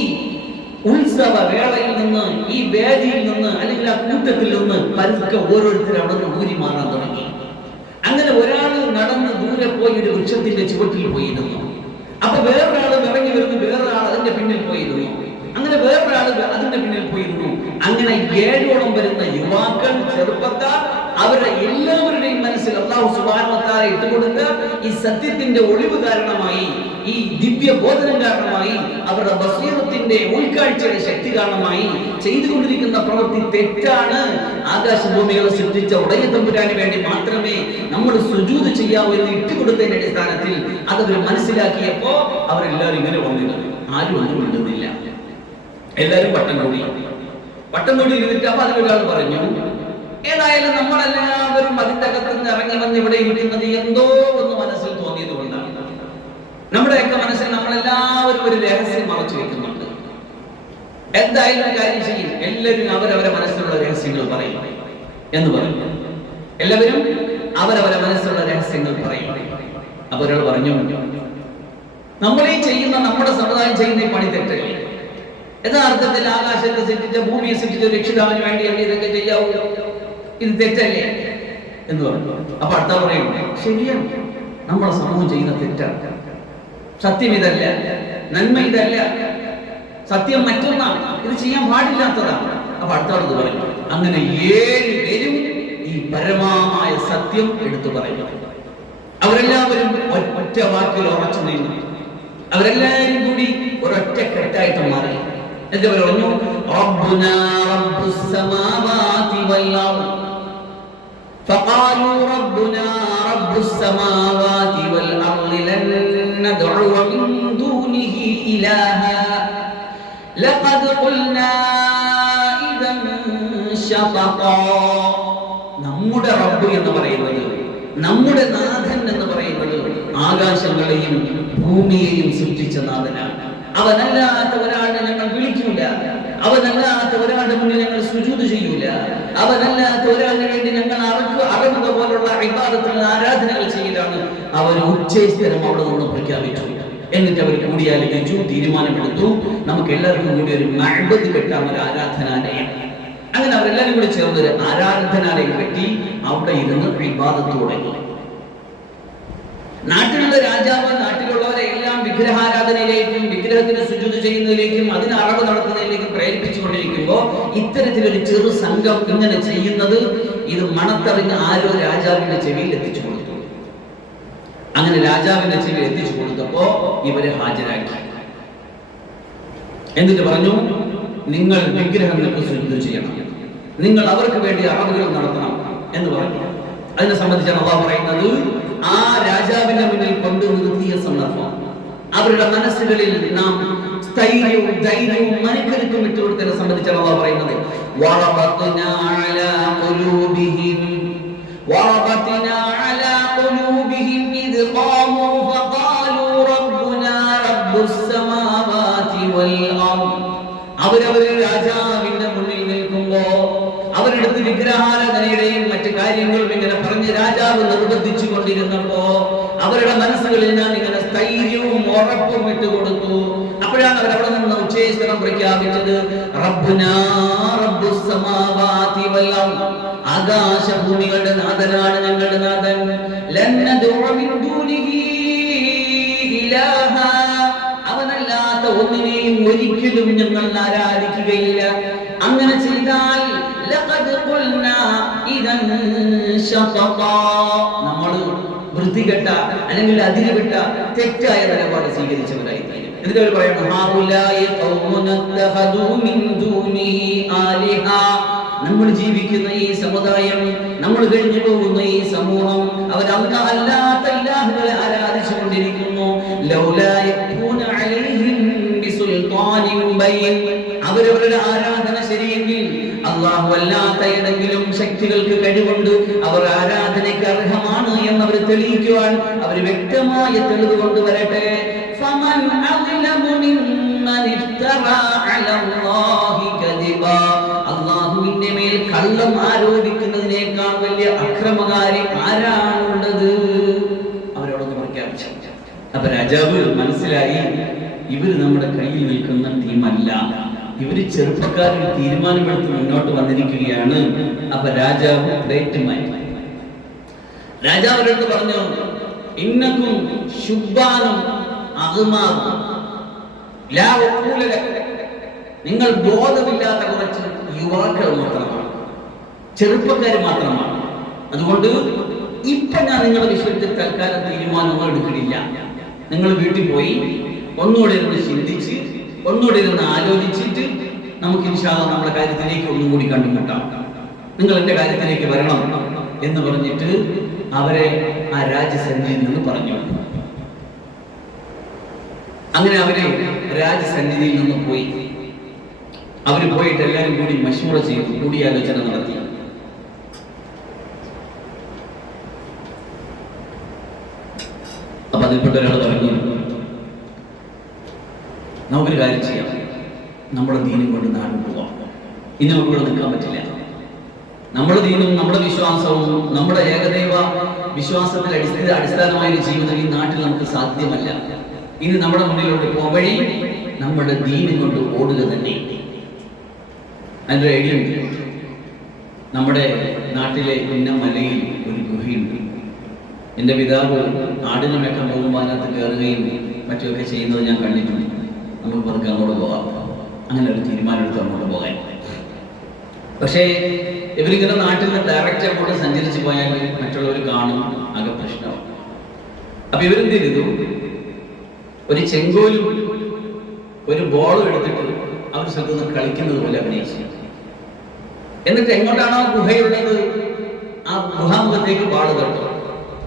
ഉത്സവ വേളയിൽ നിന്ന്, ഈ വേദിയിൽ നിന്ന്, അല്ലെങ്കിൽ ആ കൂട്ടത്തിൽ നിന്ന് പതുക്കെ ഓരോരുത്തരും അവിടെ നിന്ന് ഊരി മാറാൻ തുടങ്ങി. അങ്ങനെ ഒരാൾ നടന്ന് ദൂരെ പോയി ഒരു വൃക്ഷത്തിന്റെ ചുവട്ടിൽ പോയിരുന്നു. അപ്പൊ വേറൊരാൾ ഇറങ്ങി വരുന്നു, വേറൊരാൾ അതിന്റെ പിന്നിൽ പോയിരുന്നു. അങ്ങനെ വേറൊരാൾ അതിന്റെ പിന്നിൽ പോയിരുന്നു. അങ്ങനെ 7ഓളം വരുന്ന യുവാക്കൾ, ചെറുപ്പക്കാർ, അവരുടെ എല്ലാവരുടെയും മനസ്സിൽ അല്ലാഹു സുബ്ഹാനഹു വ തആല ഇട്ടുകൊടുത്ത ഈ സത്യത്തിന്റെ ഒളിവ് കാരണമായി, ഈ ദിവ്യ ബോധനം കാരണമായി, അവരുടെ ബസീറത്തിന്റെ ഉൾക്കാഴ്ചയുടെ ശക്തി കാരണമായി ചെയ്തുകൊണ്ടിരിക്കുന്ന പ്രവൃത്തി തെറ്റാണ്. ആകാശഭൂമികളെ സൃഷ്ടിച്ച ഉടയ തമ്പുരാന് വേണ്ടി മാത്രമേ നമ്മൾ സുജൂദ് ചെയ്യാവൂ എന്ന് ഇട്ടുകൊടുത്തതിന്റെ അടിസ്ഥാനത്തിൽ അതവർ മനസ്സിലാക്കിയപ്പോ അവരെല്ലാവരും ഇങ്ങനെ വന്നിരുന്നു. ആരും ഒന്നും മിണ്ടുന്നില്ല. എല്ലാവരും പട്ടം കൂടി ഇരുന്നിട്ട് അപ്പൊ അതിലൊരാൾ പറഞ്ഞു, ഏതായാലും നമ്മളെല്ലാവരും അതിന്റെ അകത്ത് നിന്ന് ഇറങ്ങി വന്ന് ഇവിടെ ഇരിക്കുന്നത് എന്തോ ഒന്ന് മനസ്സിൽ തോന്നിയത് കൊണ്ടാണ്. നമ്മുടെയൊക്കെ മനസ്സിൽ നമ്മളെല്ലാവരും ഒരു രഹസ്യം മറച്ചു വെക്കുന്നുണ്ട്. എന്തായാലും ഒരു കാര്യം ചെയ്യും, എല്ലാവരും അവരവരെ മനസ്സിലുള്ള രഹസ്യങ്ങൾ പറയും എന്ന് പറയും. എല്ലാവരും അവരവരെ മനസ്സിലുള്ള രഹസ്യങ്ങൾ പറയും. അപ്പൊ ഒരാൾ പറഞ്ഞു, നമ്മളീ ചെയ്യുന്ന, നമ്മുടെ സമുദായം ചെയ്യുന്ന ഈ പണി തെറ്റല്ലേ? യഥാർത്ഥത്തിൽ ആകാശത്തെ സൃഷ്ടിച്ച, ഭൂമിയെ സൃഷ്ടിച്ച രക്ഷിതാവിന് വേണ്ടിയല്ലേ ഇതൊക്കെ ചെയ്യാവൂ? ഇത് തെറ്റല്ലേ എന്ന് പറഞ്ഞു. അപ്പൊ അടുത്ത പറയും, ശരിയാണ്, നമ്മളെ സമൂഹം ചെയ്യുന്ന തെറ്റാണ്, സത്യം ഇതല്ല, നന്മ ഇതല്ല, സത്യം മറ്റൊന്നാണ്, ഇത് ചെയ്യാൻ പാടില്ലാത്തതാണ്. അപ്പൊ അടുത്തത് പറയും. അങ്ങനെ 7 പേരും ഈ പരമമായ സത്യം എടുത്തു പറയും. അവരെല്ലാവരും ഒറ്റ വാക്കിൽ ഉറച്ചു നിന്നു. അവരെല്ലാവരും കൂടി ഒരൊറ്റ കെട്ടായിട്ട് മാറി. എന്താ പറഞ്ഞു? റബ്ബുനാ റബ്ബുസ് സമാവാതി വൽ അർദ്. فقالوا ربنا رب السماوات والأرض لن ندعو من دونه إلها لقد قلنا إذا شططا. നമ്മുടെ റബ്ബ് എന്ന് പറയുന്നത്, നമ്മുടെ നാഥൻ എന്ന് പറയുന്നത് ആകാശങ്ങളെയും ഭൂമിയെയും സൃഷ്ടിച്ച നാഥനാണ്. അവനല്ലാത്ത ഒരാളെ ഞങ്ങൾ വിളിക്കൂല, അവനല്ലാത്ത ഒരാളുടെ മുന്നിൽ ഞങ്ങൾ സുജൂദ് ചെയ്യൂല, അവനല്ലാത്ത ഒരാളിന് വേണ്ടി ഞങ്ങൾ അറവുക പോലുള്ള ഇബാദത്തുകൾ, ആരാധനകൾ ചെയ്യലാണ്. അവർ ഉച്ചസ്ഥലം അവിടെ നിന്ന് പ്രഖ്യാപിച്ചു. എന്നിട്ട് അവർ കൂടിയാലോചിച്ചു, തീരുമാനമെടുത്തു, നമുക്ക് എല്ലാവർക്കും കൂടി ഒരു മഅബദ് കെട്ടാം, ഒരു ആരാധനാലയം. അങ്ങനെ അവരെല്ലാവരും കൂടി ചേർന്ന് ഒരു ആരാധനാലയം കെട്ടി അവിടെ ഇരുന്ന് ഇബാദത്ത് തുടങ്ങി. നാട്ടിലുള്ള രാജാവ് നാട്ടിലുള്ളവരെ എല്ലാം വിഗ്രഹാരാധനയിലേക്കും വിഗ്രഹത്തിന് സുജൂദ് ചെയ്യുന്നതിലേക്കും അതിന് അറവ് നടത്തുന്നതിലേക്കും പ്രേരിപ്പിച്ചുകൊണ്ടിരിക്കുമ്പോൾ ഇത്തരത്തിലൊരു ചെറു സംഘം ഇങ്ങനെ ചെയ്യുന്നത് ഇത് മണത്തറിഞ്ഞ് ആരോ രാജാവിന്റെ ചെവിയിൽ എത്തിച്ചു കൊടുത്തു. അങ്ങനെ രാജാവിന്റെ ചെവിയിൽ എത്തിച്ചു കൊടുത്തപ്പോ ഇവരെ ഹാജരാക്കി. എന്നിട്ട് പറഞ്ഞു, നിങ്ങൾ വിഗ്രഹങ്ങൾക്ക് സുജൂദ് ചെയ്യണം, നിങ്ങൾ അവർക്ക് വേണ്ടി അറവുകൾ നടത്തണം എന്ന് പറഞ്ഞു. അതിനെ സംബന്ധിച്ചാണ് അല്ലാഹു പറയുന്നത്, ആ രാജാവിന്റെ മുന്നിൽ കൊണ്ടു നിർത്തിയ സന്ദർഭം അവരുടെ മനസ്സുകളിൽ നാം സ്ഥൈര്യവും ധൈര്യവും മനക്കരുത്തും ഇട്ടുകൊടുത്തതിനെ സംബന്ധിച്ചാണ് അല്ലാഹു പറയുന്നത്, വറബത്നാ അലാ ഖുലൂബിഹിം ഇദ് ഖാമൂ ഫഖാലൂ റബ്ബുനാ റബ്ബുസ് സമാവാതി വൽ അർദ്. അവരവരെ രാജാവിന്റെ മുന്നിൽ നിൽക്കുമ്പോ അവരെടുത്ത് വിഗ്രഹാരാധനയുടെയും മറ്റു കാര്യങ്ങളും ഇങ്ങനെ പറഞ്ഞ് രാജാവ് നിർബന്ധിച്ചു കൊണ്ടിരുന്നപ്പോ അവരുടെ മനസ്സുകളിൽ ഞാൻ ഇങ്ങനെ സ്ഥൈര്യവും ഉറപ്പും ഇട്ടുകൊടുത്തു. അപ്പോഴാണ് അവരവിടെ നിന്ന് ഉച്ചേശ്വരം പ്രഖ്യാപിച്ചത്, റബ്ബുനാ റബ്ബുസ് സമാവാതി വൽ അർദ്. ആകാശഭൂമികളുടെ നാഥനാണ് ഞങ്ങളുടെ നാഥൻ. ലൻ നദ്ഉ മിൻ ദൂനിഹി ഇലാഹ. അവനല്ലാത്ത ഒന്നിനെയും ഒരിക്കലും ഞങ്ങൾ ആരാധിക്കുകയില്ല. അങ്ങനെ ചെയ്താൽ നമ്മൾ വൃത്തികെട്ട അല്ലെങ്കിൽ അതിരുവിട്ട തെറ്റായ നിലപാട് സ്വീകരിച്ചവരായി തീരും. എന്നിട്ട് അവർ പറയുന്നു, നമ്മൾ ജീവിക്കുന്ന ഈ സമുദായം, നമ്മൾ കഴിഞ്ഞു പോകുന്ന ഈ സമൂഹം, അവർ അല്ലാത്ത ഇലാഹുകളെ ആരാധിച്ചുകൊണ്ടിരിക്കുന്നു. ലൗലാ യകൂന അലൈഹിം ബിസുൽത്താനിൻ ബൈൻ, അവരവരുടെ ആരാധന ശരിയെങ്കിൽ അല്ലാഹു അല്ലാത്ത ഏതെങ്കിലും ശക്തികൾക്ക് കഴിവുണ്ട് അവർ ആരാധനയ്ക്ക് അർഹമാണ് എന്നവർ തെളിയിക്കുവാൻ അവർ വ്യക്തമായ തെളിവ് കൊണ്ടുവരട്ടെ. ഫമൻ അഗ്ലമു മിമ്മൻ ഇഫ്തറാ അലല്ലാഹി കദിബാ, അല്ലാഹുവിന്റെ മേൽ കള്ളം ആരോപിക്കുന്നതിനേക്കാൾ വലിയ അക്രമകാരി ആരാണുള്ളത്? അവരോടൊന്ന് പ്രഖ്യാപിച്ചു. അപ്പൊ രാജാവ് മനസ്സിലായി, ഇവര് നമ്മുടെ കയ്യിൽ നിൽക്കുന്ന ടീമല്ല, ഇവര് ചെറുപ്പക്കാരൊരു തീരുമാനമെടുത്ത് മുന്നോട്ട് വന്നിരിക്കുകയാണ്. അപ്പൊ രാജാവ് പ്ലേറ്റ് മാറ്റി. രാജാവ് അവരോട് പറഞ്ഞു, ഇന്നക്കും ശുബ്ബാനും അഗ്മാറും ലാ ഉഖൂല ലക്കും, നിങ്ങൾ ബോധമില്ലാത്ത കുറച്ച് യുവാക്കൾ മാത്രമാണ്, ചെറുപ്പക്കാർ മാത്രമാണ്. അതുകൊണ്ട് ഇപ്പൊ ഞാൻ നിങ്ങളുടെ വിഷയത്തിൽ തൽക്കാലം തീരുമാനങ്ങൾ എടുക്കണില്ല. നിങ്ങൾ വീട്ടിൽ പോയി ഒന്നുകൂടെ ഇരുന്ന് ചിന്തിച്ച് ഒന്നുകൂടെ ഇരുന്ന് ആലോചിച്ചിട്ട് നമുക്ക് ഇൻഷാ അല്ലാഹ് നമ്മുടെ കാര്യത്തിലേക്ക് ഒന്നും കൂടി കണ്ടുമുട്ടാം, നിങ്ങൾ എന്റെ കാര്യത്തിലേക്ക് വരണം എന്ന് പറഞ്ഞിട്ട് അവരെ ആ രാജസന്നിധിയിൽ നിന്ന് പറഞ്ഞു. അങ്ങനെ അവര് രാജസന്നിധിയിൽ നിന്ന് പോയി. അവര് പോയിട്ട് എല്ലാവരും കൂടി മശൂറ ചെയ്തു, കൂടിയാലോചന നടത്തി. അപ്പൊ അതിൽപ്പെട്ട ഒരാൾ പറഞ്ഞു, നമുക്കൊരു കാര്യം ചെയ്യാം, നമ്മുടെ ദീനം കൊണ്ട് നാട് പോവാം. ഇനി നമുക്ക് ഇവിടെ നിൽക്കാൻ പറ്റില്ല. നമ്മുടെ ദീനും നമ്മുടെ വിശ്വാസവും നമ്മുടെ ഏകദൈവ വിശ്വാസത്തിൽ അടിസ്ഥാനമായ ഒരു ജീവിതം ഈ നാട്ടിൽ നമുക്ക് സാധ്യമല്ല. ഇനി നമ്മുടെ മുന്നിലോട്ട് പോകാൻ വഴി നമ്മുടെ ദീനം കൊണ്ട് ഓടുക തന്നെ. അതിൻ്റെ ഐഡിയ ഉണ്ട്. നമ്മുടെ നാട്ടിലെ ഇന്ന മലയിൽ ഒരു ഗുഹയുണ്ട്. എൻ്റെ പിതാവ് ആടിനെ വെക്കാൻ പോകുമ്പോൾ അതിനകത്ത് കയറുകയും മറ്റുമൊക്കെ ചെയ്യുന്നത് ഞാൻ കണ്ടിട്ടുണ്ട്. നമുക്ക് പതുക്കെ അങ്ങോട്ട് പോകാം. അങ്ങനെ ഒരു തീരുമാനം എടുത്ത് അങ്ങോട്ട് പോകാൻ. പക്ഷേ ഇവരിങ്ങനെ നാട്ടിൽ നിന്ന് ഡയറക്റ്റ് അങ്ങോട്ട് സഞ്ചരിച്ച് പോയാൽ മറ്റുള്ളവർ കാണും, ആകെ പ്രശ്നമാവും. അപ്പൊ ഇവരെന്ത് ചെയ്തു, ഒരു ചെങ്കോലും ഒരു ബോളും എടുത്തിട്ട് അവർ സ്ഥലത്ത് നിന്ന് കളിക്കുന്നത് പോലെ അഭിനയിച്ചു. എന്നിട്ട് എങ്ങോട്ടാണോ ഗുഹയുള്ളത് ആ ഗുഹാമുഖത്തേക്ക് ബാള് തട്ടും.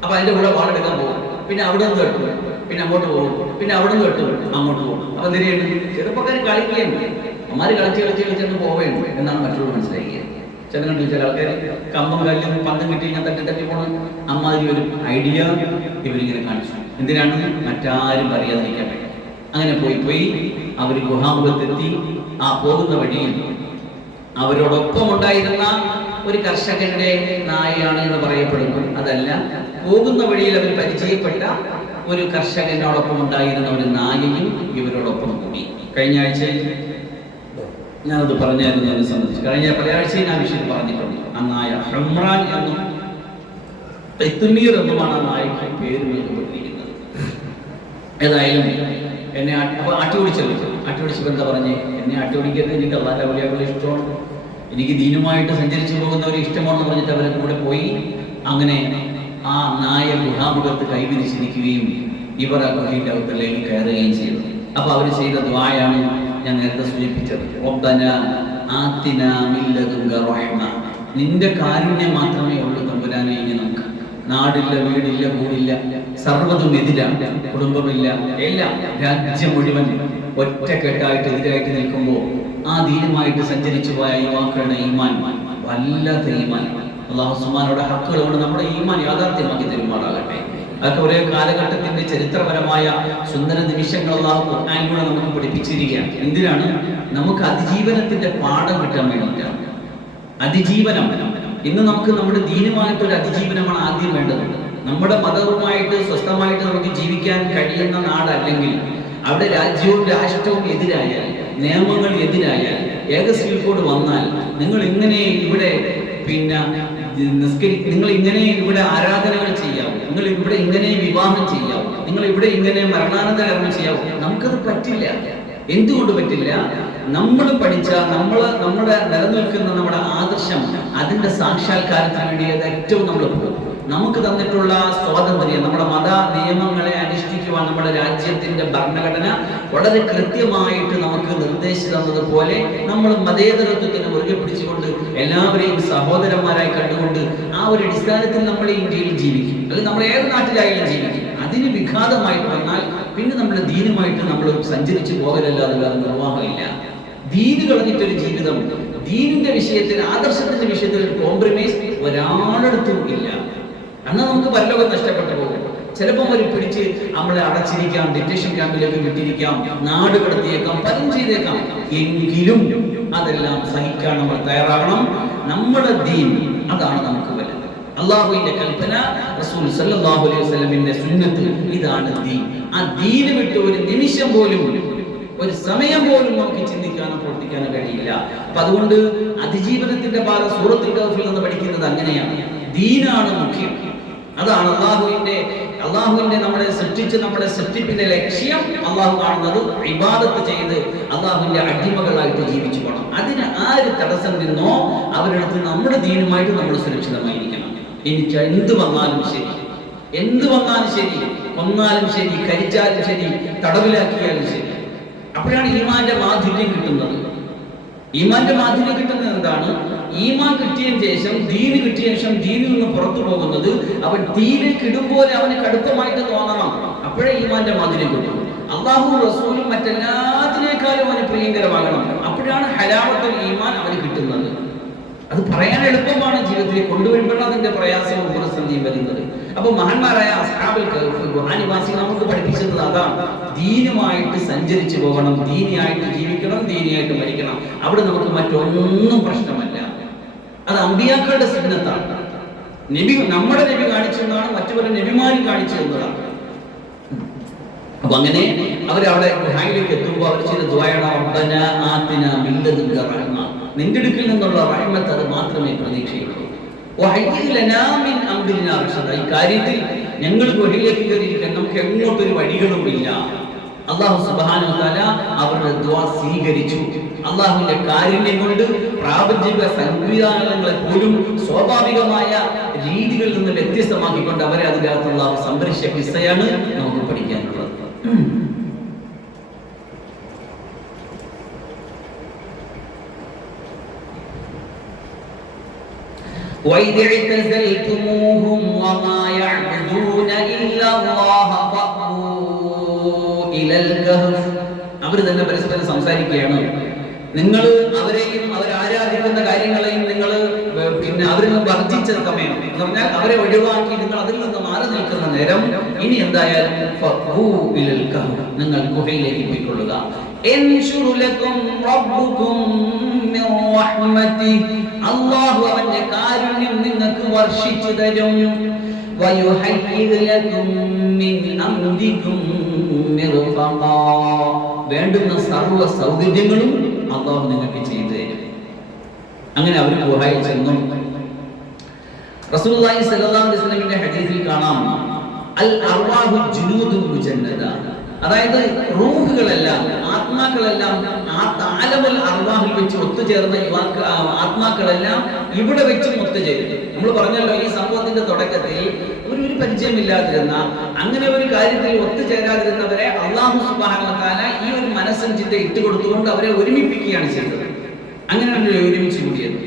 അപ്പൊ അതിന്റെ കൂടെ ബാളെടുക്കാൻ പോകും. പിന്നെ അവിടെ നിന്ന് തട്ടും, പിന്നെ അങ്ങോട്ട് പോകും, പിന്നെ അവിടെ നിന്ന് തട്ടും, അങ്ങോട്ട് പോകും. അപ്പൊ എന്തിനാണ് ചെറുപ്പക്കാർ കളിക്കുകയാണ്, അമ്മമാര് കളിച്ച് പോവേണ്ട എന്നാണ് മറ്റുള്ളവർ മനസ്സിലാക്കിയത്. ചില ആൾക്കാർ കമ്പം കല്ലും പന്തും കിട്ടി ഞാൻ തട്ടി പോകണം, അമ്മാതിരി ഒരു ഐഡിയ ഇവരിങ്ങനെ കാണിച്ചു. എന്തിനാണ്? മറ്റാരും പറയാതിരിക്കാൻ വേണ്ടി. അങ്ങനെ പോയി അവർ ഗുഹാമുഖത്തെത്തി. ആ പോകുന്ന വഴിയിൽ അവരോടൊപ്പം ഉണ്ടായിരുന്ന ഒരു കർഷകന്റെ നായയാണ് എന്ന് പറയപ്പെടുന്നു. അതല്ല, പോകുന്ന വഴിയിൽ അവർ പരിചയപ്പെട്ട ഒരു കർഷകനോടൊപ്പം ഉണ്ടായിരുന്ന ഒരു നായയും ഇവരോടൊപ്പം കൂടി. കഴിഞ്ഞ ആഴ്ച ഞാനത് പറഞ്ഞായിരുന്നു. അതിനെ സംബന്ധിച്ച് കഴിഞ്ഞ പല ആഴ്ചയും ഞാൻ വിഷയം പറഞ്ഞിട്ടുണ്ട്. ആ നായ ഹംറാൻ എന്നും തെത്തുമീർ എന്നുമാണ് ആ നായക്ക് പേര് നൽകപ്പെട്ടിരിക്കുന്നത്. ഏതായാലും എന്നെ ആട്ടിയോടിച്ചപ്പോൾ എന്താ പറഞ്ഞേ, എന്നെ ആട്ടിയോടിക്കരുത്, എനിക്ക് അള്ളാഹുവിന്റെ ഔലിയാക്കളെ ഇഷ്ടമാണ്, എനിക്ക് ദീനുമായിട്ട് സഞ്ചരിച്ചു പോകുന്നവരെ ഇഷ്ടമാണെന്ന് പറഞ്ഞിട്ട് അവരെ കൂടെ പോയി. അങ്ങനെ ആ നായ ഗുഹാമുഖത്ത് കൈവിരിച്ചിരിക്കുകയും ഇവർ ആ ഗുഹയുടെ അകത്തിലേക്ക് കയറുകയും ചെയ്തു. അപ്പൊ അവർ ചെയ്ത ദുആയാണ് ഞാൻ നേരത്തെ സൂചിപ്പിച്ചത്. റബ്ബന ആതിനാ മിൻ ലദുങ്ക റഹ്മ, നിന്റെ കാരുണ്യം മാത്രമേ ഉള്ളൂ തമ്പുരാനെ. ഇനി നമുക്ക് നാടില്ല, വീടില്ല, കൂടില്ല, സർവ്വതും എതിരാണ്, കുടുംബമില്ല, എല്ലാം, രാജ്യം മുഴുവൻ ഒറ്റക്കെട്ടായിട്ട് എതിരായിട്ട് നിൽക്കുമ്പോൾ ആ ദീനുമായിട്ട് സഞ്ചരിച്ചു പോയ യുവാക്കളുടെ ഈമാൻ വല്ലാത്ത ഈമാനാണ്. അല്ലാഹു സുബ്ഹാനഹു ഹക്കുകൾ കൊണ്ട് നമ്മുടെ ഈമാൻ യാഥാർത്ഥ്യമാക്കി തരുമാറാകട്ടെ. അതൊക്കെ ഒരേ കാലഘട്ടത്തിന്റെ ചരിത്രപരമായ സുന്ദര നിമിഷങ്ങൾ അല്ലാഹു ഖുർആനിലൂടെ നമുക്ക് പഠിപ്പിച്ചിരിക്കുകയാണ്. എന്തിനാണ്? നമുക്ക് അതിജീവനത്തിന്റെ പാഠം കിട്ടാൻ വേണ്ടിയിട്ടാണ്. അതിജീവനം ഇന്ന് നമുക്ക് നമ്മുടെ ദീനുമായിട്ടൊരു അതിജീവനമാണ് ആദ്യം വേണ്ടത്. നമ്മുടെ മതവുമായിട്ട് സ്വസ്ഥമായിട്ട് നമുക്ക് ജീവിക്കാൻ കഴിയുന്ന നാടല്ലെങ്കിൽ, അവിടെ രാജ്യവും രാഷ്ട്രവും എതിരായാൽ, നിയമങ്ങൾ എതിരായാൽ, ഏക സിവിൽ കോഡ് വന്നാൽ, നിങ്ങൾ ഇങ്ങനെ ഇവിടെ നിങ്ങൾ ഇങ്ങനെ ഇവിടെ ആരാധനകൾ ചെയ്യാവൂ, നിങ്ങൾ ഇവിടെ ഇങ്ങനെ വിവാഹം ചെയ്യാവൂ, നിങ്ങൾ ഇവിടെ ഇങ്ങനെ മരണാനന്തര കർമ്മം ചെയ്യാവൂ, നമുക്കത് പറ്റില്ല. എന്തുകൊണ്ട് പറ്റില്ല? നമ്മൾ പഠിച്ച നമ്മുടെ നിലനിൽക്കുന്ന നമ്മുടെ ആദർശം അതിന്റെ സാക്ഷാത്കാരത്തിന് വേണ്ടി അത് ഏറ്റവും നമ്മൾ പോകും. നമുക്ക് തന്നിട്ടുള്ള സ്വാതന്ത്ര്യം, നമ്മുടെ മത നിയമങ്ങളെ അനുഷ്ഠിക്കുവാൻ നമ്മുടെ രാജ്യത്തിന്റെ ഭരണഘടന വളരെ കൃത്യമായിട്ട് നമുക്ക് നിർദ്ദേശിച്ചു തന്നതുപോലെ നമ്മൾ മതേതരത്വത്തിന് മുറുകെ പിടിച്ചുകൊണ്ട് എല്ലാവരെയും സഹോദരന്മാരായി കണ്ടുകൊണ്ട് ആ ഒരു അടിസ്ഥാനത്തിൽ നമ്മൾ ഇന്ത്യയിൽ ജീവിക്കും, അല്ലെങ്കിൽ നമ്മൾ ഏത് നാട്ടിലായാലും ജീവിക്കും. അതിന് വിഘാതമായിട്ട് വന്നാൽ പിന്നെ നമ്മുടെ ദീനുമായിട്ട് നമ്മൾ സഞ്ചരിച്ചു പോകലല്ലാതെ വേറെ നിർവാഹമില്ല. ദീന് കളഞ്ഞിട്ടൊരു ജീവിതം, ദീനിന്റെ വിഷയത്തിൽ, ആദർശത്തിന്റെ വിഷയത്തിൽ ഒരു കോംപ്രമൈസ് ഒരാളെടുത്തും ഇല്ല. എന്നാൽ നമുക്ക് പരലോകം നഷ്ടപ്പെട്ടു പോകും. ചിലപ്പോൾ അവർ പിടിച്ച് നമ്മളെ അടച്ചിരിക്കാം, ഡിറ്റൻഷൻ ക്യാമ്പിലേക്ക് വിട്ടിരിക്കാം, നാട് കടത്തിയേക്കാം, പലതും ചെയ്തേക്കാം. എങ്കിലും അതെല്ലാം സഹിക്കാൻ നമ്മൾ തയ്യാറാകണം. നമ്മുടെ ദീൻ അതാണ് നമുക്ക് വലുത്. അള്ളാഹുവിന്റെ കൽപ്പന, റസൂൽ സല്ലല്ലാഹു അലൈഹി വസല്ലമിന്റെ സുന്നത്ത്, ഇതാണ് ദീൻ. ആ ദീന് വിട്ട് ഒരു നിമിഷം പോലും, ഒരു സമയം പോലും നമുക്ക് ചിന്തിക്കാനോ പ്രവർത്തിക്കാനോ കഴിയില്ല. അപ്പൊ അതുകൊണ്ട് അതിജീവനത്തിന്റെ പാത സൂറത്തുൽ കഹ്ഫിൽ നിന്ന് പഠിക്കുന്നത് അങ്ങനെയാണ്. ദീനാണ് മുഖ്യം. അതാണ് അള്ളാഹുവിന്റെ നമ്മളെ സൃഷ്ടിച്ച് നമ്മുടെ സൃഷ്ടിപ്പിന്റെ ലക്ഷ്യം. അള്ളാഹു കാണുന്നത് ഇബാദത്ത് ചെയ്ത് അള്ളാഹുവിന്റെ അടിമകളായിട്ട് ജീവിച്ചു പോകണം. അതിന് ആര് തടസ്സം നിന്നോ അവരെടുത്ത് നമ്മുടെ ദീനുമായിട്ട് നമ്മൾ സുരക്ഷിതമായിരിക്കണം. എനിക്ക് എന്ത് വന്നാലും ശരി, എന്ത് വന്നാലും ശരി, കൊന്നാലും ശരി, കരിച്ചാലും ശരി, തടവിലാക്കിയാലും ശരി. അപ്പോഴാണ് ഈമാന്റെ മാധുര്യം കിട്ടുന്നത്. ഈമാന്റെ മാധുര്യം കിട്ടുന്നത് എന്താണ്? ഈമാൻ കിട്ടിയതിന് ശേഷം, ദീന് കിട്ടിയ ശേഷം ദീനിൽ നിന്ന് പുറത്തു പോകുന്നത് അവൻ തീയിലേക്ക് ഇടുമ്പോലെ അവന് കടുപ്പമായിട്ട് തോന്നണം. അപ്പോഴേ ഈമാന്റെ മാധുര്യം കിട്ടും. അള്ളാഹു റസൂലും മറ്റെല്ലാത്തിനേക്കാളും അവന് പ്രിയങ്കരമാകണം. അപ്പോഴാണ് ഹലാവത്തുൽ ഈമാൻ അവന് കിട്ടുന്നത്. അത് പറയാൻ എളുപ്പമാണ്, ജീവിതത്തിൽ കൊണ്ടുവരുമ്പോഴാണ് അതിന്റെ പ്രയാസവും പ്രതിസന്ധിയും വരുന്നത്. അപ്പൊ മഹാന്മാരായ അസ്ഹാബുൽ കഹ്ഫ്, ഗുഹാനിവാസികൾ നമുക്ക് പഠിപ്പിച്ചത് അതാണ്. ദീനുമായിട്ട് സഞ്ചരിച്ചു പോകണം, ദീനിയായിട്ട് ജീവിക്കണം, ദീനിയായിട്ട് മരിക്കണം. അവിടെ നമുക്ക് മറ്റൊന്നും പ്രശ്നമല്ല. അത് അമ്പിയാക്കളുടെ സുന്നത്താണ്. നബി, നമ്മുടെ നബി കാണിച്ചതാണ്, മറ്റു പല നബിമാരും കാണിച്ചു തന്നതാണ്. അപ്പൊ അങ്ങനെ അവരവിടെ ഗുഹയിലേക്ക് എത്തുമ്പോൾ അവർ ചെയ്ത ദുആയാണ് റബ്ബനാ ആതിനാ മിൻ ലദുൻക റഹ്മ, നിന്റെ അടുക്കൽ നിന്നുള്ള റഹ്മത്ത് അത് മാത്രമേ പ്രതീക്ഷയുള്ളൂ. വഹയ്യിദ് ലനാ മിൻ അംരിനാ റഷദ, ഈ കാര്യത്തിൽ ഞങ്ങൾ ഗുഹയിലേക്ക് കയറിയിരിക്കാൻ നമുക്ക് എങ്ങോട്ടൊരു വഴികളുമില്ല. അല്ലാഹു സുബ്ഹാനഹു വ തആല അവരുടെ ദുആ സ്വീകരിച്ചു. അല്ലാഹുവിന്റെ കാരുണ്യം കൊണ്ട് പ്രാപഞ്ചിക സംവിധാനങ്ങളെ പോലും സ്വാഭാവികമായ രീതികളിൽ നിന്ന് വ്യത്യസ്തമാക്കിക്കൊണ്ട് അവരെ അതിനകത്ത് അല്ലാഹു സംരക്ഷിച്ച കിസ്സയാണ് നമുക്ക് പഠിക്കാനുള്ളത്. وَإِذِ اعْتَزَلْتُمُوهُمْ وَمَا يَعْبُدُونَ إِلَّا اللَّهَ فَأْوُوا إِلَى الْكَهْفِ. അവർ തന്നെ പരസ്പരം സംസാരിക്കുകയാണ്. നിങ്ങൾ അവരെയും അവരാരാധിക്കുന്ന കാര്യങ്ങളെയും നിങ്ങൾ പിന്നെ അവരിൽ നിന്ന് വർജിച്ച സമയം എന്ന് പറഞ്ഞാൽ അവരെ ഒഴിവാക്കി നിങ്ങൾ അതിൽ നിന്ന് മാറി നിൽക്കുന്ന നേരം ഇനി എന്തായാലും നിങ്ങൾ ഗുഹയിലേക്ക് പോയിക്കൊള്ളുക. അല്ലാഹു അവന്റെ കാരുണ്യം നിങ്ങൾക്ക് വർഷിച്ചു തരും. വേണ്ടുന്ന സർവ്വ സൗകര്യങ്ങളും അല്ലാഹു നിങ്ങൾക്ക് ചെയ്തു തരും. അങ്ങനെ അവർ ഗുഹയിൽ ചെന്നു. റസൂലുള്ളാഹി സ്വല്ലല്ലാഹു അലൈഹി വസല്ലമിന്റെ ഹദീസിൽ കാണാം, അൽ അർവാഹു ജുനൂദുൻ മുജന്നദ, അതായത് റൂഹുകളെല്ലാം, ആത്മാക്കളെല്ലാം ആ ആലമുൽ അർവാഹിൽ വെച്ച് ഒത്തുചേർന്ന ആത്മാക്കളെല്ലാം ഇവിടെ വെച്ച് ഒത്തുചേരും. നമ്മൾ പറഞ്ഞല്ലോ ഈ സംഭവത്തിന്റെ തുടക്കത്തിൽ ഒരു പരിചയമില്ലാതിരുന്ന, അങ്ങനെ ഒരു കാര്യത്തിൽ ഒത്തുചേരാതിരുന്നവരെ അല്ലാഹു സുബ്ഹാനഹു വ തആല ഈ ഒരു മനസ്സും ചിന്ത ഇട്ടുകൊടുത്തുകൊണ്ട് അവരെ ഒരുമിപ്പിക്കുകയാണ് ചെയ്തത്. അങ്ങനെയാണ് ഒരുമിച്ച് കൂടിയത്.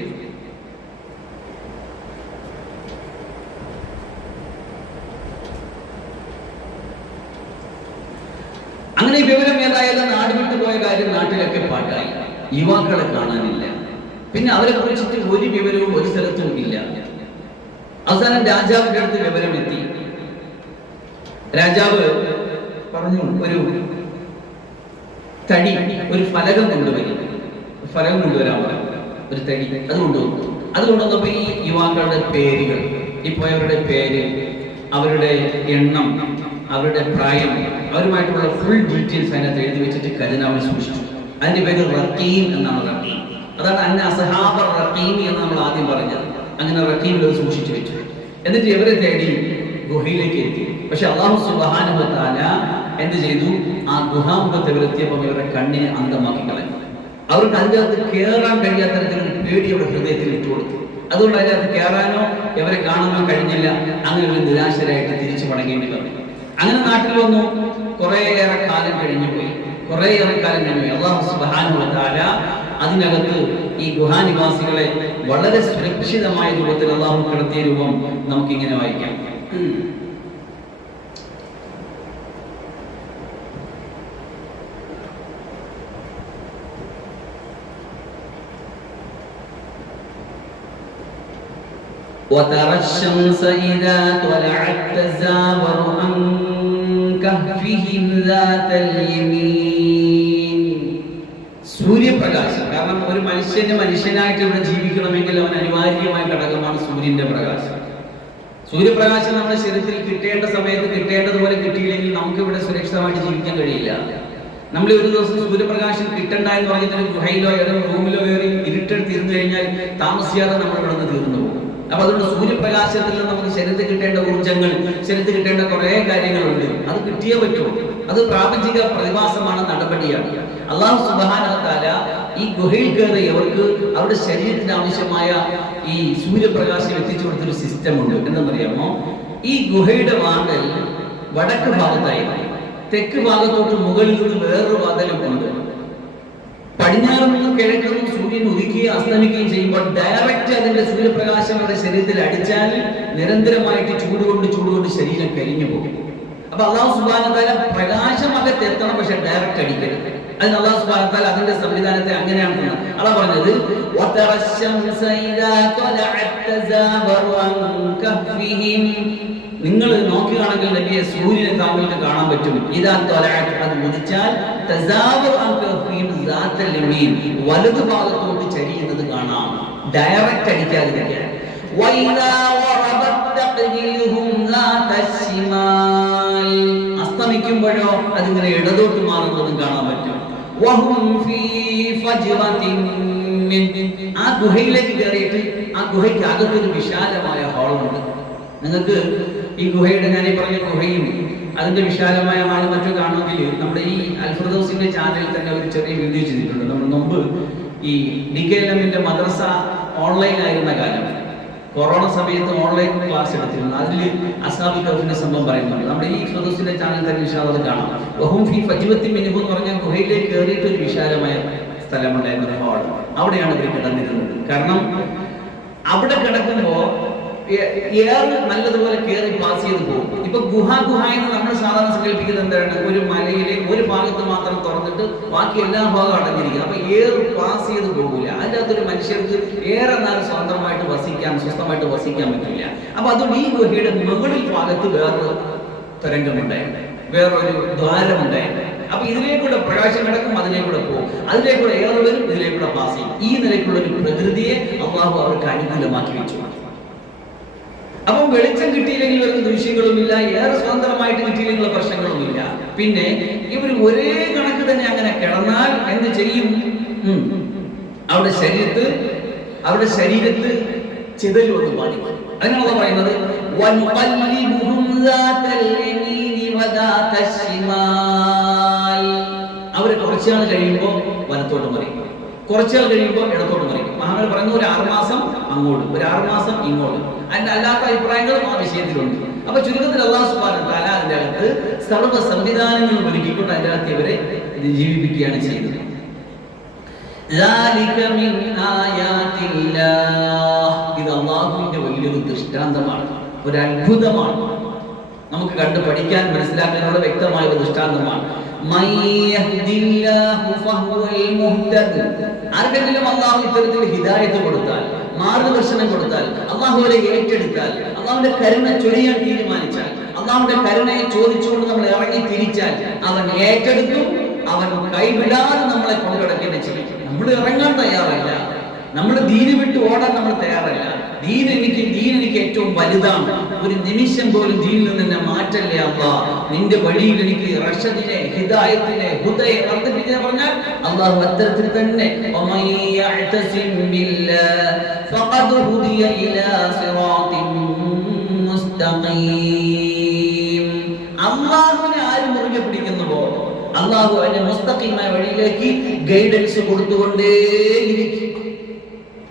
അങ്ങനെ വിവരം ഏതായാലും നാട് വിട്ടുപോയ കാര്യം നാട്ടിലൊക്കെ പാട്ടായി. യുവാക്കളെ കാണാനില്ല. പിന്നെ അവരെ കുറിച്ചിട്ട് ഒരു വിവരവും ഒരു സ്ഥലത്തും ഇല്ല. അവസാനം രാജാവിന്റെ അടുത്ത് വിവരം എത്തി. രാജാവ് പറഞ്ഞു, ഒരു തടി, ഒരു ഫലകം കൊണ്ടുവരും. ഫലകം കൊണ്ടുവരാൻ പറഞ്ഞു, ഒരു തടി. അത് കൊണ്ടുവന്നു. അത് കൊണ്ടുവന്നപ്പോ ഈ യുവാക്കളുടെ പേരുകൾ, ഈ പോയവരുടെ പേര്, അവരുടെ എണ്ണം, അവരുടെ പ്രായം, അവരുമായിട്ടുള്ള ഫുൾ ഡീറ്റെയിൽസ് അതിനകത്ത് എഴുതി വെച്ചിട്ട് ഖജനാവിൽ സൂക്ഷിച്ചു. അതിന്റെ പേര് റഖീം എന്നാണ്. റഖീം അതാണ് അന്ന അസ്ഹാബ റഖീം എന്ന് നമ്മൾ ആദ്യം പറഞ്ഞത്. അങ്ങനെ റഖീമിൽ അത് സൂക്ഷിച്ചു വെച്ചു. എന്നിട്ട് ഇവരെ തേടി ഗുഹയിലേക്ക് എത്തി. പക്ഷെ അല്ലാഹു സുബ്ഹാനഹു വ തആല എന്ത് ചെയ്തു? ആ ഗുഹാമുഖത്ത് ഇവരെത്തിയപ്പോൾ ഇവരുടെ കണ്ണിനെ അന്ധമാക്കി കളഞ്ഞു. അവർക്ക് അതിൻ്റെ അകത്ത് കയറാൻ കഴിയാത്ത തരത്തിലൊരു പേടി അവരുടെ ഹൃദയത്തിൽ ഇട്ടുകൊടുത്തു. അതുകൊണ്ട് അതിനകത്ത് കയറാനോ ഇവരെ കാണാനോ കഴിഞ്ഞില്ല. അങ്ങനെ ഒരു നിരാശരായിട്ട് തിരിച്ചു മടങ്ങേണ്ടി വന്നു. അങ്ങനെ നാട്ടിൽ വന്നു. കുറേയേറെ കാലം കഴിഞ്ഞുപോയി. അല്ലാഹു സുബ്ഹാനഹു വ തആല അതിനകത്ത് ഈ ഗുഹാനിവാസികളെ വളരെ സുരക്ഷിതമായ രൂപത്തിൽ അല്ലാഹു കിടത്തിയ രൂപം നമുക്കിങ്ങനെ വായിക്കാം. وترى الشمس إذا طلعت تزاور عن كهفهم ذات اليمين. സൂര്യപ്രകാശം. കാരണം ഒരു മനുഷ്യനായിട്ട് ഇവിടെ ജീവിക്കണമെങ്കിൽ അവൻ അനിവാര്യമായ ഘടകമാണ് സൂര്യന്റെ പ്രകാശം. സൂര്യപ്രകാശം നമ്മുടെ ശരീരത്തിൽ കിട്ടേണ്ട സമയത്ത് കിട്ടേണ്ടതുപോലെ കിട്ടിയില്ലെങ്കിൽ നമുക്ക് ഇവിടെ സുരക്ഷിതമായിട്ട് ജീവിക്കാൻ കഴിയില്ല. നമ്മൾ ഒരു ദിവസം സൂര്യപ്രകാശം കിട്ടണ്ട എന്ന് പറഞ്ഞിട്ട് ഒരു ഗുഹയിലോ ഏതെങ്കിലും റൂമിലോ കയറി ഇരുട്ടെടുത്തിരുന്നു കഴിഞ്ഞാൽ താമസിയാതെ നമ്മൾ ഇവിടെ നിന്ന് തീർന്നു പോകും. അപ്പൊ അതുകൊണ്ട് സൂര്യപ്രകാശത്തിൽ നമുക്ക് ശരീരത്തിൽ കിട്ടേണ്ട ഊർജ്ജങ്ങൾ, ശരീരത്തിൽ കിട്ടേണ്ട കുറെ കാര്യങ്ങളുണ്ട്. അത് കിട്ടിയേ പറ്റൂ. അത് പ്രാപഞ്ചിക പ്രതിഭാസമാണ്, നടപടിയാണ്. അല്ലാഹു സുബ്ഹാനഹു വ തആല ഈ ഗുഹയിൽ കയറിയവർക്ക് അവരുടെ ശരീരത്തിന് ആവശ്യമായ ഈ സൂര്യപ്രകാശം എത്തിച്ചു കൊടുത്തൊരു സിസ്റ്റം ഉണ്ട്. എന്തെന്നറിയാമോ? ഈ ഗുഹയുടെ വാതിൽ വടക്ക് ഭാഗത്തായി, തെക്ക് ഭാഗത്തോട്ട് മുകളിൽ നിന്ന് വേറൊരു വാതിലും ഉണ്ട്. പടിഞ്ഞാറ് നിന്നും കിഴക്ക് നിന്നും സൂര്യൻ ഉദിക്കുകയും അസ്തമിക്കുകയും ചെയ്യുമ്പോൾ ഡയറക്റ്റ് അതിന്റെ സൂര്യപ്രകാശം അവരുടെ ശരീരത്തിൽ അടിച്ചാൽ നിരന്തരമായിട്ട് ചൂടുകൊണ്ട് ശരീരം കരിഞ്ഞു പോകും. അപ്പൊ അല്ലാഹു സുബ്ഹാനഹു വ തആല പ്രകാശം അകത്ത് എത്തണം, പക്ഷെ ഡയറക്റ്റ് അടിക്കരുത്. അതിന് അല്ലാഹു സുബ്ഹാനഹു വ തആല അതിന്റെ സംവിധാനത്തെ അങ്ങനെയാണ് അല്ലാഹു പറഞ്ഞത്. നിങ്ങൾ നോക്കുകയാണെങ്കിൽ നബിയെ സൂര്യനെ താങ്കൾക്ക് കാണാൻ പറ്റും. ഇദാ തലഅത്, അത് ഉദിച്ചാൽ തസാവർ അൻ കഫീം ദാത്തൽ യമീൻ, വലതു ഭാഗത്തോട്ട് ചരിയുന്നത് കാണാം. ഡയറക്റ്റ് അടിക്കാതിരിക്കാൻ. വൈദാ വറബത് തഖ്ദിലുഹും ദാത്തശ്ശിമാൽ, അസ്തമിക്കുമ്പോഴോ അതിങ്ങനെ ഇടതോട്ട് മാറുന്നതും കാണാൻ പറ്റും. വഹും ഫീ ഫജ്റത്തിൻ മിൻ, ആ ഗുഹയിലേക്ക് കയറിയിട്ട് ആ ഗുഹയ്ക്ക് അകത്തൊരു വിശാലമായ ഹാളുണ്ട്. നിങ്ങൾക്ക് ഈ ഗുഹയുടെ, ഞാൻ ഈ പറഞ്ഞ ഗുഹയും അതിന്റെ വിശാലമായ ഹാളും മറ്റും കാണുമെങ്കിൽ നമ്മുടെ ഈ അൽ ഫിർദൗസിന്റെ ചാനലിൽ തന്നെ ഒരു ചെറിയ വീഡിയോ ചെയ്തിട്ടുണ്ട്. നമ്മൾ മുമ്പ് ഈ DKLM-ന്റെ മദ്രസ ഓൺലൈൻ ആയിരുന്ന കാലം, കൊറോണ സമയത്ത് ഓൺലൈൻ ക്ലാസ് എടുത്തിരുന്നു. അതിൽ അസ്ഹാബുൽ കഹ്ഫിന്റെ സംഭവം പറയുന്നുണ്ട്. നമ്മുടെ ഈ ഫിർദൗസിന്റെ ചാനൽ തന്നെ ഇൻഷാഅല്ലാഹ് അത് കാണാം. വഹും ഫീ ഫജ്വത്തിൻ മിൻഹു എന്ന് പറഞ്ഞാൽ ഗുഹയിലേക്ക് കയറിയിട്ട് ഒരു വിശാലമായ സ്ഥലമുണ്ടായിരുന്ന ഹാൾ, അവിടെയാണ് ഇവർ കിടന്നിരുന്നത്. കാരണം അവിടെ കിടക്കുമ്പോ ഏറെ നല്ലതുപോലെ കയറി പാസ് ചെയ്ത് പോകും. ഇപ്പൊ ഗുഹ എന്ന് നമ്മൾ സാധാരണ സങ്കല്പിക്കുന്നത് എന്താണ്? ഒരു മലയിലെ ഒരു ഭാഗത്ത് മാത്രം തുറന്നിട്ട് ബാക്കി എല്ലാ ഭാഗവും അടഞ്ഞിരിക്കുക. അപ്പൊ ഏറ് പാസ് ചെയ്ത് പോകില്ല. അതിൻ്റെ അകത്തൊരു മനുഷ്യർക്ക് ഏറെ നാൾ സ്വന്തമായിട്ട് സ്വസ്ഥമായിട്ട് വസിക്കാൻ പറ്റില്ല. അപ്പൊ അതുകൊണ്ട് ഈ ഗുഹയുടെ മുകളിൽ ഭാഗത്ത് വേറൊരു തരംഗമുണ്ടായിരുന്നു, വേറൊരു ദ്വാരമുണ്ടായിരുന്നു. അപ്പൊ ഇതിലേക്കൂടെ പ്രകാശം കിടക്കും, അതിലേക്കൂടെ പോകും, അതിലേക്കൂടെ ഏറെ വരും, ഇതിലേക്കൂടെ പാസ് ചെയ്യും. ഈ നിലയ്ക്കുള്ള ഒരു പ്രകൃതിയെ അല്ലാഹു അവർക്ക് അനുകൂലമാക്കി വെച്ചു. അപ്പം വെളിച്ചം കിട്ടിയില്ലെങ്കിൽ അവർക്ക് ദൂഷ്യങ്ങളുമില്ല, ഏറെ സ്വതന്ത്രമായിട്ട് കിട്ടിയില്ലെങ്കിലുള്ള പ്രശ്നങ്ങളൊന്നുമില്ല. പിന്നെ ഇവർ ഒരേ കണക്ക് തന്നെ അങ്ങനെ കിടന്നാൽ എന്ത് ചെയ്യും? അവരുടെ ശരീരത്ത് ചിതൽ വന്ന് ബാധിക്കും. അതിനാണ് പറയുന്നത് അവര് കുറച്ചാൾ കഴിയുമ്പോൾ വലത്തോട്ട് മറിയും, കുറച്ചാൾ കഴിയുമ്പോൾ ഇടത്തോട്ട് മറിയും. മഹാങ്ങൾ പറയുന്ന ഒരു 6 മാസം അങ്ങോട്ടും ഒരു 6 മാസം ഇങ്ങോട്ടും. അതിന്റെ അല്ലാത്ത അഭിപ്രായങ്ങളും ആ വിഷയത്തിലുണ്ട്. അപ്പൊ ചുരുക്കത്തിൽ അല്ലാഹു സുബ്ഹാനഹു വ തആല അതിന്റെ അകത്ത് സർവ്വ സംവിധാനങ്ങളും ഒരുക്കിക്കൊണ്ട് അതിന്റെ അകത്ത് ഇവരെ ജീവിപ്പിക്കുകയാണ് ചെയ്തത്. ഇത് അല്ലാഹുവിന്റെ വലിയൊരു ദൃഷ്ടാന്തമാണ്, ഒരു അത്ഭുതമാണ്. നമുക്ക് കണ്ട് പഠിക്കാൻ മനസ്സിലാക്കാനുള്ള വ്യക്തമായ ഒരു ദൃഷ്ടാന്തമാണ്. ആർക്കെങ്കിലും അല്ലാഹു ഇത്തരത്തിൽ ഹിദായത്ത് കൊടുത്താൽ, മാർഗദർശനം കൊടുത്താൽ, അല്ലാഹുവിനെ ഏറ്റെടുത്താൽ, അല്ലാഹുവിന്റെ കരുണ ചൊരിയാൻ തീരുമാനിച്ചാൽ, അല്ലാഹുവിന്റെ കരുണയെ ചോദിച്ചുകൊണ്ട് നമ്മൾ ഇറങ്ങി തിരിച്ചാൽ അവൻ ഏറ്റെടുക്കും. അവൻ കൈവിടാതെ നമ്മളെ കൊണ്ടുകിടക്കുകയും ചെയ്യും. നമ്മൾ ഇറങ്ങാൻ തയ്യാറല്ല, നമ്മൾ ദീന് വിട്ട് ഓടാൻ നമ്മൾ തയ്യാറല്ല. ദീൻ എനിക്ക് ഏറ്റവും വലുതാണ്. ഒരു നിമിഷം പോലും ദീനിൽ നിന്ന് എന്നെ മാറ്റല്ലേ അല്ലാഹ്. നിന്റെ വഴിയിൽ എനിക്ക് റഷദിനെ, ഹിദായത്തിനെ, ഹുദയെ വർദ്ധിപ്പിക്കാൻ പറഞ്ഞാൽ അല്ലാഹു അത്തരത്തിൽ തന്നെ അല്ലാഹുവിനെ ആര് മുറുകെ പിടിക്കുന്നുവോ അല്ലാഹു അവന്റെ മുസ്തഖീമായ വഴിയിലേക്ക് ഗൈഡൻസ് കൊടുത്തുകൊണ്ടേയിരിക്കും.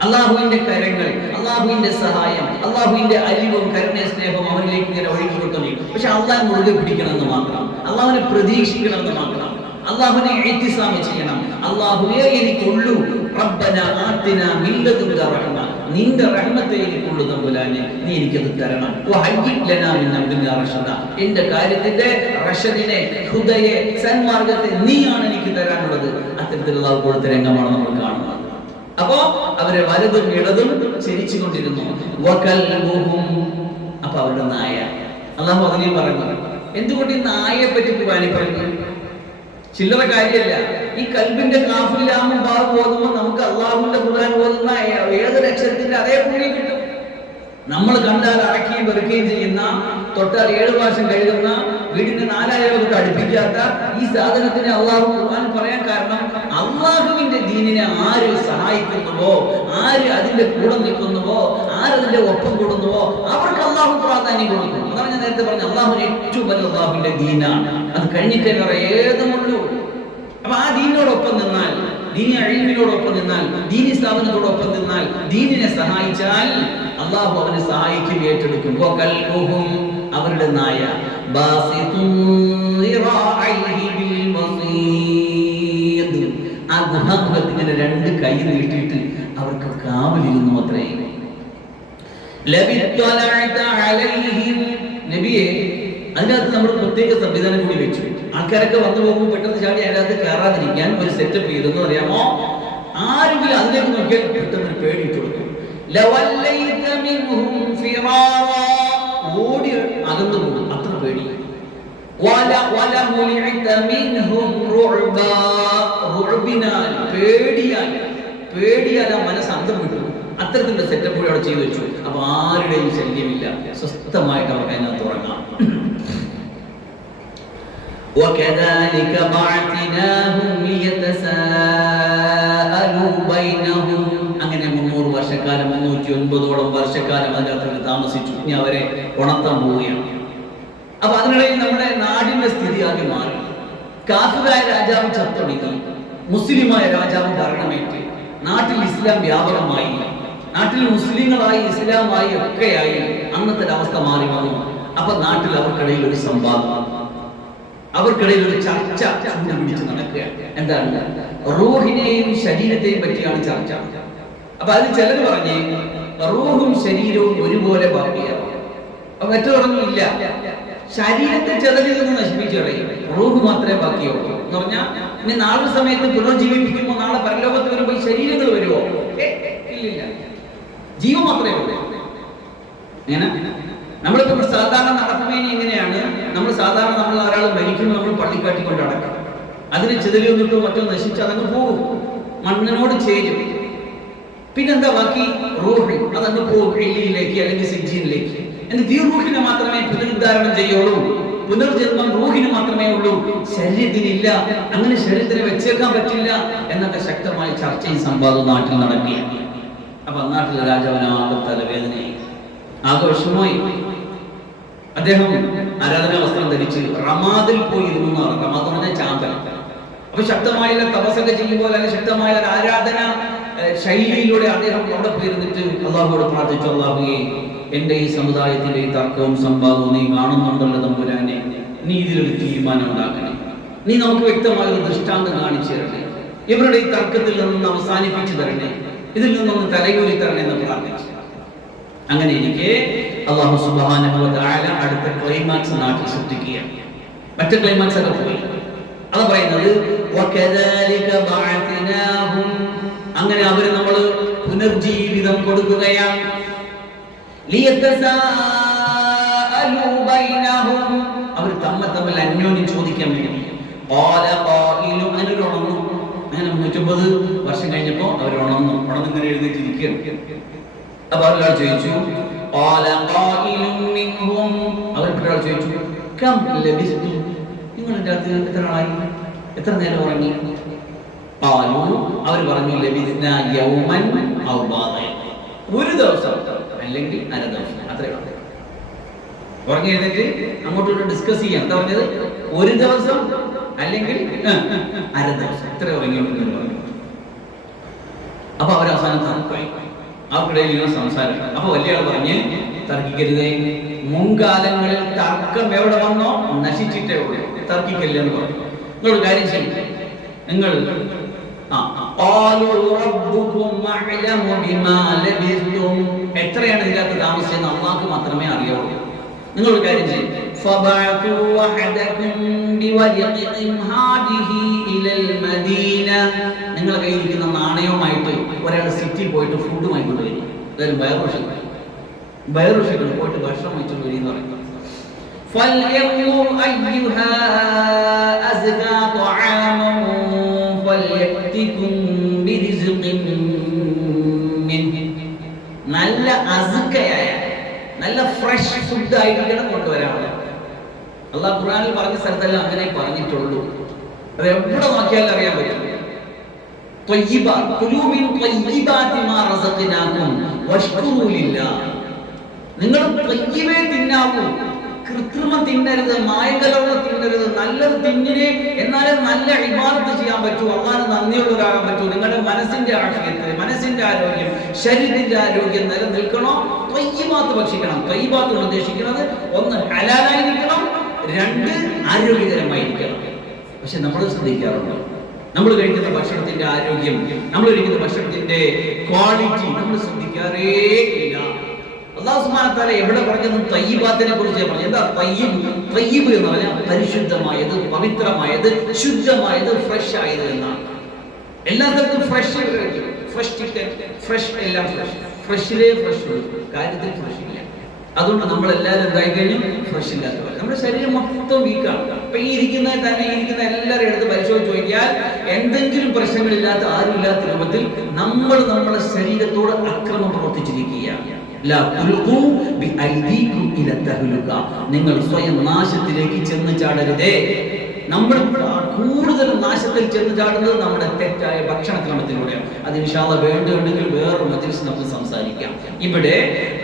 അള്ളാഹുവിന്റെ കരങ്ങൾ, അള്ളാഹുവിന്റെ സഹായം, അള്ളാഹുവിന്റെ അലിവും കരുണ സ്നേഹവും അവനിലേക്ക് ഇങ്ങനെ ഒഴുകിക്കൊണ്ടേ. പക്ഷെ അള്ളാഹ് മുറുകെ പിടിക്കണമെന്ന് മാത്രം, അള്ളാഹുവിനെ പ്രതീക്ഷിക്കണമെന്ന് മാത്രം, അള്ളാഹുവിനെ ഇഹ്തിസാം ചെയ്യണം. അള്ളാഹുവേ എനിക്കുള്ളൂ, റബ്ബന ആതിനാ മിൻ ലദുൻക റഹ്മ, നിന്റെ റഹ്മത്തെ എനിക്കുള്ളൂ തമ്പുരാനെ, നീ എനിക്കത് തരണം. വഹയ്യി ലനാ മിൻ അംരിനാ റശദ, എന്റെ കാര്യത്തിന്റെ റഷദിനെ, ഹുദയെ, സന്മാർഗത്തെ നീയാണ് എനിക്ക് തരാനുള്ളത്. അത്തരത്തിലുള്ള കൊടുത്ത രംഗമാണ് നമ്മൾ കാണുന്നത്. അപ്പോ അവരെ വലതും ഇടതും ചരിച്ചുകൊണ്ടിരുന്നു. അപ്പൊ അവരുടെ നായ, അള്ളാഹു അതിനെയും പറഞ്ഞു. എന്തുകൊണ്ട് ഈ നായയെ പറ്റി ഖുർആനിൽ പറഞ്ഞു? ചില്ലറ കാര്യമല്ല. ഈ കൽബിന്റെ കാഫിൽ ലാമും ബാവും ഓതുമ്പോൾ നമുക്ക് അള്ളാഹുവിന്റെ ഖുർആൻ ഓതുന്ന ഏതൊരു അക്ഷരത്തിന്റെ അതേ പുണ്യം കിട്ടും. നമ്മൾ കണ്ടാൽ അടക്കുകയും വെറുക്കുകയും ചെയ്യുന്ന, തൊട്ടാൽ 7 പ്രാവശ്യം കഴുകുന്ന, വീടിന്റെ 4 അയലോകത്ത് അടുപ്പിക്കാത്ത ഈ സാധനത്തിന് അള്ളാഹു ഖുർആൻ പറയാൻ കാരണം, അള്ളാഹുവിന്റെ ദീനിനെ ആര് സഹായിക്കുന്നുവോ, ആര് അതിന്റെ കൂടെ നിൽക്കുന്നുവോ, ആരതിന്റെ ഒപ്പം കൂടുന്നുവോ അവർക്ക് അള്ളാഹു പ്രാധാന്യം കൊടുക്കും. അതാണ് ഞാൻ നേരത്തെ പറഞ്ഞ അള്ളാഹുവിന് ഏറ്റവും വലിയ അള്ളാഹുവിന്റെ ദീനാണ്. അത് കഴിഞ്ഞിട്ട് ഏതുമുള്ളൂ. അപ്പൊ ആ ദീനിനോടൊപ്പം നിന്നാൽ, ദീനി അഴിമിനോടൊപ്പം നിന്നാൽ, ദീനി സ്ഥാപനത്തോടൊപ്പം നിന്നാൽ, ദീനിനെ സഹായിച്ചാൽ അള്ളാഹു അവനെ സഹായിക്കും, ഏറ്റെടുക്കും. അവരുടെ നായ ആ ഗുഹാഗൃഹത്തിങ്ങനെ 2 കൈ നീട്ടിയിട്ട് അവർക്ക് കാവലിരുന്നു അത്രേ. നബിയെ, അതിനകത്ത് നമ്മൾ പ്രത്യേക സംവിധാനം കൂടി വെച്ചു. ആൾക്കാരൊക്കെ വന്നു പോകുമ്പോൾ പെട്ടെന്ന് ചാടി അതിനകത്ത് കയറാതിരിക്കാൻ ഒരു സെറ്റപ്പ് ചെയ്തെന്ന് അറിയാമോ? ആരെങ്കിലും അതിലേക്ക് നോക്കിയാൽ പെട്ടെന്ന് പേടിയിട്ട് കൊടുക്കും. ഓടി അകന്നു പോകും, അത്ര പേടി. പേടിയാൽ ആ മനസ്സ് അന്തം വിട്ടു. അത്തരത്തിലുള്ള സെറ്റപ്പ് കൂടി അവിടെ ചെയ്തു വെച്ചു. അപ്പൊ ആരുടെയും ശല്യമില്ല, സ്വസ്ഥമായിട്ട് അവർക്ക് അതിനകത്ത് ഉറങ്ങാം. وَكَذَلِكَ بَعَثْنَاهُمْ لِيَتَسَاءَلُوا بَيْنَهُمْ. അങ്ങനെ 300 വർഷക്കാലം, 309 വർഷക്കാലം അതിനകത്ത് താമസിച്ചു. ഇനി അവരെ ഉണർത്താൻ പോവുകയാണ്. അപ്പൊ അതിനിടയിൽ നമ്മുടെ നാടിന്റെ സ്ഥിതി ആകെ മാറി. കാഫിറായ രാജാവ് ചത്തൊടുങ്ങി, മുസ്ലിമായ രാജാവ് ഭരണമേറ്റ്, നാട്ടിൽ ഇസ്ലാം വ്യാപകമായി, നാട്ടിൽ മുസ്ലിങ്ങളായി ഇസ്ലാമായി ഒക്കെയായി അന്നത്തെ അവസ്ഥ മാറി വന്നു. അപ്പൊ നാട്ടിൽ അവർക്കിടയിൽ ഒരു സംവാദം, അവർക്കിടയിൽ ഒരു ചർച്ച പിടിച്ച് നടക്കുകയാണ്. എന്താണ്? റൂഹിനെയും ശരീരത്തെയും പറ്റിയാണ് ചർച്ച. അപ്പൊ അതിൽ ചിലർ പറഞ്ഞ് റൂഹും ശരീരവും ഒരുപോലെ ബാക്കിയാവും. അപ്പൊ മറ്റു പറഞ്ഞു ഇല്ല, ശരീരത്തെ ചെതലിൽ നിന്ന് നശിപ്പിച്ചു കളയും, റൂഹ് മാത്രമേ ബാക്കിയുള്ളൂ എന്ന് പറഞ്ഞാൽ, ഇനി നാളെ സമയത്ത് പുനർജീവിപ്പിക്കുമ്പോൾ നാളെ പരലോകത്ത് വരുമ്പോൾ ശരീരങ്ങൾ വരുമോ? ഇല്ലില്ല, ജീവൻ മാത്രമേ ഉള്ളൂ. ഇങ്ങനെ നമ്മളിപ്പോ സാധാരണ നടപ്പുമേനി എങ്ങനെയാണ്? നമ്മൾ ഒരാൾ മരിക്കുമ്പോൾ നമ്മൾ പള്ളിക്കാട്ടിക്കൊണ്ട് അടക്കാം. അതിന് ചെതലി വന്നിട്ടോ മറ്റോ നശിച്ച് അതങ്ങ് പോകും, മണ്ണിനോട് ചേരും. പിന്നെന്താ ബാക്കി? റൂഹ്, അതങ്ങ് പോകും എല്ലിയിലേക്ക് അല്ലെങ്കിൽ സിജ്ജീനിലേക്ക്. എന്നിട്ട് ഈ റൂഹിനെ മാത്രമേ പുനരുദ്ധാരണം ചെയ്യുള്ളൂ. പുനർജന്മം റൂഹിന് മാത്രമേ ഉള്ളൂ, ശരീരത്തിനില്ല. അങ്ങനെ ശരീരത്തിനെ വെച്ചേക്കാൻ പറ്റില്ല എന്നൊക്കെ ശക്തമായ ചർച്ചയും സംവാദവും നാട്ടിൽ നടക്കി. അപ്പൊ നാട്ടിലെ രാജാവിനാകെ തലവേദനയായി, ആകെ വിഷമമായി. അദ്ദേഹം ആരാധനാ വസ്ത്രം ധരിച്ച് റമാദിൽ പോയി ഇരുന്നു. റമാദ് എന്ന് പറഞ്ഞാൽ ചാമ്പൽ. അപ്പൊ ശക്തമായ തപസ്സൊക്കെ ചെയ്യുമ്പോൾ അല്ലെങ്കിൽ ശക്തമായ ഒരു ആരാധന ശൈലിയിലൂടെ അദ്ദേഹം അവിടെ പോയിരുന്നിട്ട് അള്ളാഹുവോട് പ്രാർത്ഥിച്ചു, അള്ളാഹുവേ, എന്റെ ഈ സമുദായത്തിന്റെ ഈ തർക്കവും സംവാദവും നീ കാണുന്നുണ്ടല്ലോ തമ്പുരാനെ, നീ ഇതിലൊരു തീരുമാനം ഉണ്ടാക്കണേ, നീ നമുക്ക് വ്യക്തമായ ഒരു ദൃഷ്ടാന്തം കാണിച്ചു തരണേ, ഇവരുടെ ഈ തർക്കത്തിൽ നിന്നൊന്ന് അവസാനിപ്പിച്ചു തരണേ, ഇതിൽ നിന്നൊന്ന് തലയൂരി തരണേ എന്ന് പ്രാർത്ഥിച്ചു. അങ്ങനെ എനിക്ക് അല്ലാഹു സുബ്ഹാനഹു വ തആല അടുത്ത ക്ലൈമാക്സ് നാട്ടിൽ സൃഷ്ടിക്കുകയാണ്. മറ്റേ ക്ലൈമാക്സ് ഒക്കെ പോയി. അത് പറയുന്നത് വകദാലിക ബഅത്നാഹും, അങ്ങനെ അവരെ നമ്മൾ പുനർജീവിതം കൊടുക്കുകയാണ്. ലിയതസാഅലു ബൈനഹും, അവർ തമ്മിൽ അന്യോന്യം ചോദിക്കാൻ വേണ്ടി. ഖാല ഖായിലു, അനുരണന്നു. അങ്ങനെ 150 വർഷം കഴിഞ്ഞപ്പോൾ അവർ ഉണർന്നിങ്ങനെ എഴുന്നേറ്റിരിക്കുകയാണ്. അപ്പൊ ഒരാൾ ചോദിച്ചു, അവരിൽപ്പെട്ട ചോദിച്ചു, നിങ്ങൾ എന്റെ അടുത്ത് എത്ര ആളായി, എത്ര നേരം ഉറങ്ങി? അവർ പറഞ്ഞു, ഒരു ദിവസം അല്ലെങ്കിൽ അര ദിവസം, അത്രയും ഉറങ്ങി എഴുന്നേറ്റ് അങ്ങോട്ടും ഡിസ്കസ് ചെയ്യാം. എന്താ പറഞ്ഞത്? ഒരു ദിവസം അല്ലെങ്കിൽ അര ദിവസം, ഇത്ര ഉറങ്ങിയിട്ടുണ്ടെന്ന് പറഞ്ഞു. അപ്പൊ അവർ അവസാനം തർക്കമായി. അവർക്കിടയിൽ ഇങ്ങനെ സംസാരം. അപ്പൊ വലിയ ആൾ പറഞ്ഞ് തർക്കിക്കരുതേ, മുൻകാലങ്ങളിൽ തർക്കം എവിടെ വന്നോ നശിച്ചിട്ടേ ഉള്ളൂ, തർക്കിക്കല്ലേ എന്ന് പറഞ്ഞു. നിങ്ങളൊരു കാര്യം ചെയ്യും, നിങ്ങൾ എത്രയാണ് ഇതിനകത്ത് താമസിച്ചെന്ന് അള്ളാഹ്ക്ക് മാത്രമേ അറിയാവൂ. നിങ്ങളൊരു കാര്യം ചെയ്യും, നിങ്ങളുടെ കയ്യിൽ ഇരിക്കുന്ന നാണയവുമായിട്ട് ഒരാൾ സിറ്റി പോയിട്ട് ഫുഡ് വാങ്ങിക്കൊണ്ട് വരും. അതായത് ബയറുഷകൾ പോയിട്ട് ഭക്ഷണം വാങ്ങിച്ചോണ്ട് വരും എന്ന് പറയും. നല്ല അസുഖയായ നല്ല ഫ്രഷ് ഫുഡ് ആയിരിക്കണം കൊണ്ടുവരാണ്. അള്ളാഹ് ഖുർആനിൽ പറഞ്ഞ സ്ഥലത്തെല്ലാം അങ്ങനെ പറഞ്ഞിട്ടുള്ളൂ. അത് എവിടെ നോക്കിയാലും അറിയാൻ പറ്റും. നിങ്ങൾ ത്വയ്യിബേ തിന്നാവൂ, കൃത്രിമം തിന്നരുത്, മായകലർന്ന് തിന്നരുത്, നല്ലത് തിന്നിനെ എന്നാലേ നല്ല ഇബാദത്ത് ചെയ്യാൻ പറ്റൂ, അള്ളാഹ്ന് നന്ദിയുള്ളവരാകാൻ പറ്റൂ. നിങ്ങളുടെ മനസ്സിന്റെ ആരോഗ്യത്തെ, മനസ്സിന്റെ ആരോഗ്യം, ശരീരത്തിന്റെ ആരോഗ്യം നിലനിൽക്കണോ, ത്വയ്യിബാത്ത് ഭക്ഷിക്കണം. ത്വയ്യിബാത്ത് ഉദ്ദേശിക്കുന്നത് ഒന്ന് ഹലാലായിരിക്കണം, രണ്ട് ആരോഗ്യകരമായിരിക്കണം. പക്ഷെ നമ്മൾ ശ്രദ്ധിക്കാറുണ്ട്, നമ്മൾ കഴിക്കുന്ന ഭക്ഷണത്തിന്റെ ആരോഗ്യം, നമ്മൾ കഴിക്കുന്ന ഭക്ഷണത്തിന്റെ ക്വാളിറ്റി നമ്മൾ ശ്രദ്ധിക്കാറേ ഇല്ല. അല്ലാഹു സുബ്ഹാനഹു വ തആല എവിടെ പറഞ്ഞത് തയ്യിബാത്തിനെ കുറിച്ച് പറഞ്ഞു. എന്താ തയ്യിബ്? തയ്യിബ് എന്ന് പറഞ്ഞാൽ പരിശുദ്ധമായത്, പവിത്രമായത്, ശുദ്ധമായത്, ഫ്രഷ് ആയത് എന്നാണ്. എല്ലാ സ്ഥലത്തും ഫ്രഷ് ചിക്കൻ, ഫ്രഷ് എല്ലാം ഫ്രഷിലേ ഫ്രഷ് ഉള്ളൂ, കാര്യത്തിൽ ഫ്രഷ് ഇല്ല. അതുകൊണ്ട് നമ്മൾ എല്ലാവരും എന്തായി കഴിഞ്ഞു, ഫ്രഷ് ഇല്ലാത്തവർ. നമ്മുടെ ശരീരം മൊത്തം വീക്കാണ്. ഇപ്പൊ ഈ ഇരിക്കുന്ന എല്ലാവരും എടുത്ത് പരിശോധിച്ച് നോക്കിയാൽ എന്തെങ്കിലും പ്രശ്നങ്ങളില്ലാത്ത ആരുമില്ലാത്ത രൂപത്തിൽ നമ്മൾ നമ്മുടെ ശരീരത്തോട് അക്രമം പ്രവർത്തിച്ചിരിക്കുകയാണ്. നിങ്ങൾ സ്വയം നാശത്തിലേക്ക് ചെന്ന് ചാടരുതേ. നമ്മൾ കൂടുതൽ നാശത്തിൽ ചെന്ന് ചാടുന്നത് നമ്മുടെ തെറ്റായ ഭക്ഷണക്രമത്തിലൂടെയാണ്. അത് ഇൻഷാ അല്ലാഹ് വേണ്ടുണ്ടെങ്കിൽ വേറൊരു മജ്‌ലിസിൽ നമുക്ക് സംസാരിക്കാം. ഇവിടെ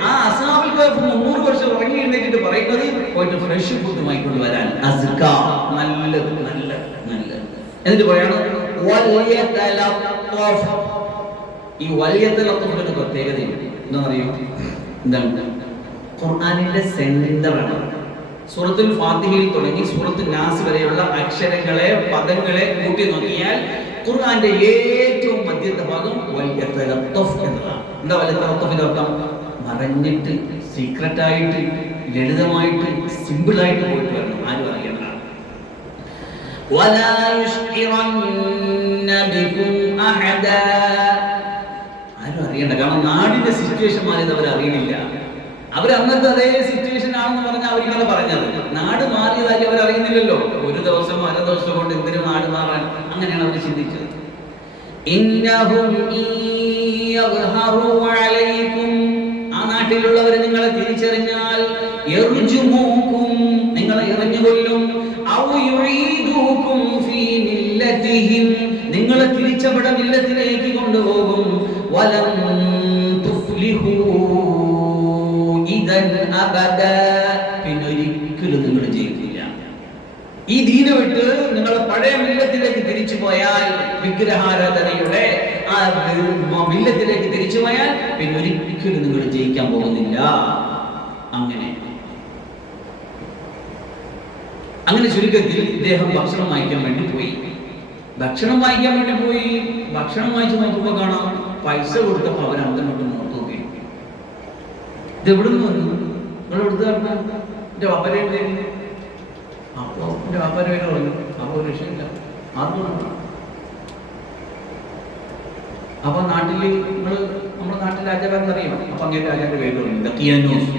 ആ അസ്ഹാബുൽ കഹ്ഫ് 300 വർഷം ഉറങ്ങി എഴുന്നേറ്റിട്ട് പറയുന്നത് പോയിട്ട് ഫ്രഷ് ഫുഡ് വാങ്ങിക്കൊണ്ട് വരാൻ, അസ്കാ, നല്ലത്. എന്നിട്ട് പറയാണ് ഈ വല്യതലത്തുഫിന്റെ പ്രത്യേകതയുണ്ട്. എന്താണെന്നറിയോ? എന്താണ്? ഖുർആനിന്റെ സെന്ററാണ്. സൂറത്തുൽ ഫാത്തിഹയിൽ തുടങ്ങി സൂറത്തുൽ നാസ് വരെയുള്ള അക്ഷരങ്ങളെ, പദങ്ങളെ കൂട്ടി നോക്കിയാൽ ഖുർആന്റെ ഏറ്റവും മധ്യത്തെ ഭാഗം വല്യതലത്തുഫ് എന്നതാണ്. എന്താ വല്യതലത്തുഫിന്റെ അർത്ഥം? മറഞ്ഞിട്ട്, സീക്രട്ട് ആയിട്ട്, ലളിതമായിട്ട്, സിമ്പിൾ ആയിട്ട് പോയിട്ട് വരണം, ആരും അറിയണ്ട. വലാ യുശ്ഇറന്ന ബികും അഹദാ, ആരും അറിയണ്ട. കാരണം നാടിന്റെ സിറ്റുവേഷൻ മാറിയത് അവർ അറിയണില്ല. അവർ അന്നത്തെ അതേ സിറ്റുവേഷൻ ആണെന്ന് പറഞ്ഞാൽ അവരിങ്ങനെ പറഞ്ഞത്. നാട് മാറിയതായി അവർ അറിയുന്നില്ലല്ലോ. ഒരു ദിവസം, അര ദിവസം കൊണ്ട് എന്തിനു നാട് മാറാൻ? അങ്ങനെയാണ് അവർ ചിന്തിച്ചത്. ആ നാട്ടിലുള്ളവർ നിങ്ങളെ തിരിച്ചറിഞ്ഞാൽ നിങ്ങളെ എറിഞ്ഞുകൊല്ലും, നിങ്ങളെ തിരിച്ചവിടെ മില്ലത്തിലേക്ക് കൊണ്ടുപോകും. വലം തുഫ്ലിഹൂ ഇദൻ അബദ, പിന്നൊരിക്കലും നിങ്ങൾ ജയിക്കില്ല. ഈ ദീന വിട്ട് നിങ്ങൾ പഴയ മില്ലത്തിലേക്ക് തിരിച്ചു പോയാൽ, വിഗ്രഹാരാധനയുടെ ആ മില്ലത്തിലേക്ക് തിരിച്ചു പോയാൽ പിന്നൊരിക്കലും നിങ്ങൾ ജയിക്കാൻ പോകുന്നില്ല. അങ്ങനെ ചുരുക്കത്തിൽ ഇദ്ദേഹം ഭക്ഷണം വാങ്ങിക്കാൻ വേണ്ടി പോയി. ഭക്ഷണം വാങ്ങിച്ചു നോക്കുമ്പോൾ കാണാം, പൈസ കൊടുത്തപ്പോൾ അവർ അങ്ങോട്ടും നോക്കി. ഇത് എവിടെ നിന്ന് വന്നു? നിങ്ങൾ എവിടുത്തെ പറഞ്ഞ എൻ്റെ വാപ്പരെ? അപ്പോൾ എൻ്റെ വാപ്പരെ പേര് പറഞ്ഞു. അപ്പോൾ ഒരു വിഷയമില്ല, ആർക്കും. അപ്പൊ നാട്ടില് നമ്മുടെ നാട്ടിൽ രാജാവെന്ന് അറിയാം. അപ്പൊ അങ്ങനെ രാജാവിന്റെ പേര് പറഞ്ഞു ദക്കിയാനോസ്.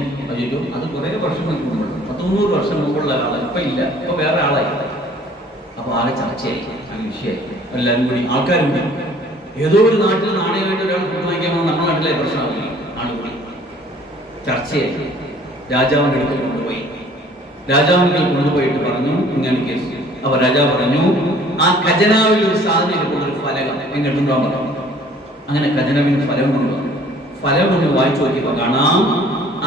അത് കുറെ വർഷം മുമ്പ്, 300 വർഷം മുമ്പുള്ള ആളാണ്. ഇപ്പൊ ഇല്ല, ഇപ്പൊ വേറെ ആളായി. അപ്പൊ ആകെ ചർച്ചയായി, ആകെ വിഷയമായി. എല്ലാവരും കൂടി, ആൾക്കാരും കൂടി, ഏതോ ഒരു നാട്ടിൽ നാണയമായിട്ട് ഒരാൾ ഫുഡ് വാങ്ങിക്കാൻ വന്നാൽ നമ്മുടെ നാട്ടിലെ പ്രശ്നമാവില്ല. ആളുകൂടി ചർച്ചയായി. രാജാവിന്റെ അടുത്ത് കൊണ്ടുപോയിട്ട് പറഞ്ഞു ഇങ്ങനെ കേസ്. അപ്പൊ രാജാവ് പറഞ്ഞു, ആ ഖജനാവിൽ ഒരു സാധനം എടുക്കുന്ന ഒരു ഫലകം എങ്ങനെ കൊണ്ടുപോകാൻ പറഞ്ഞു. അങ്ങനെ ഖജനാവിന് ഫലം കൊണ്ടുവന്നു. ഫലം കൊണ്ട് വായിച്ചു നോക്കിയപ്പോ കാണാം,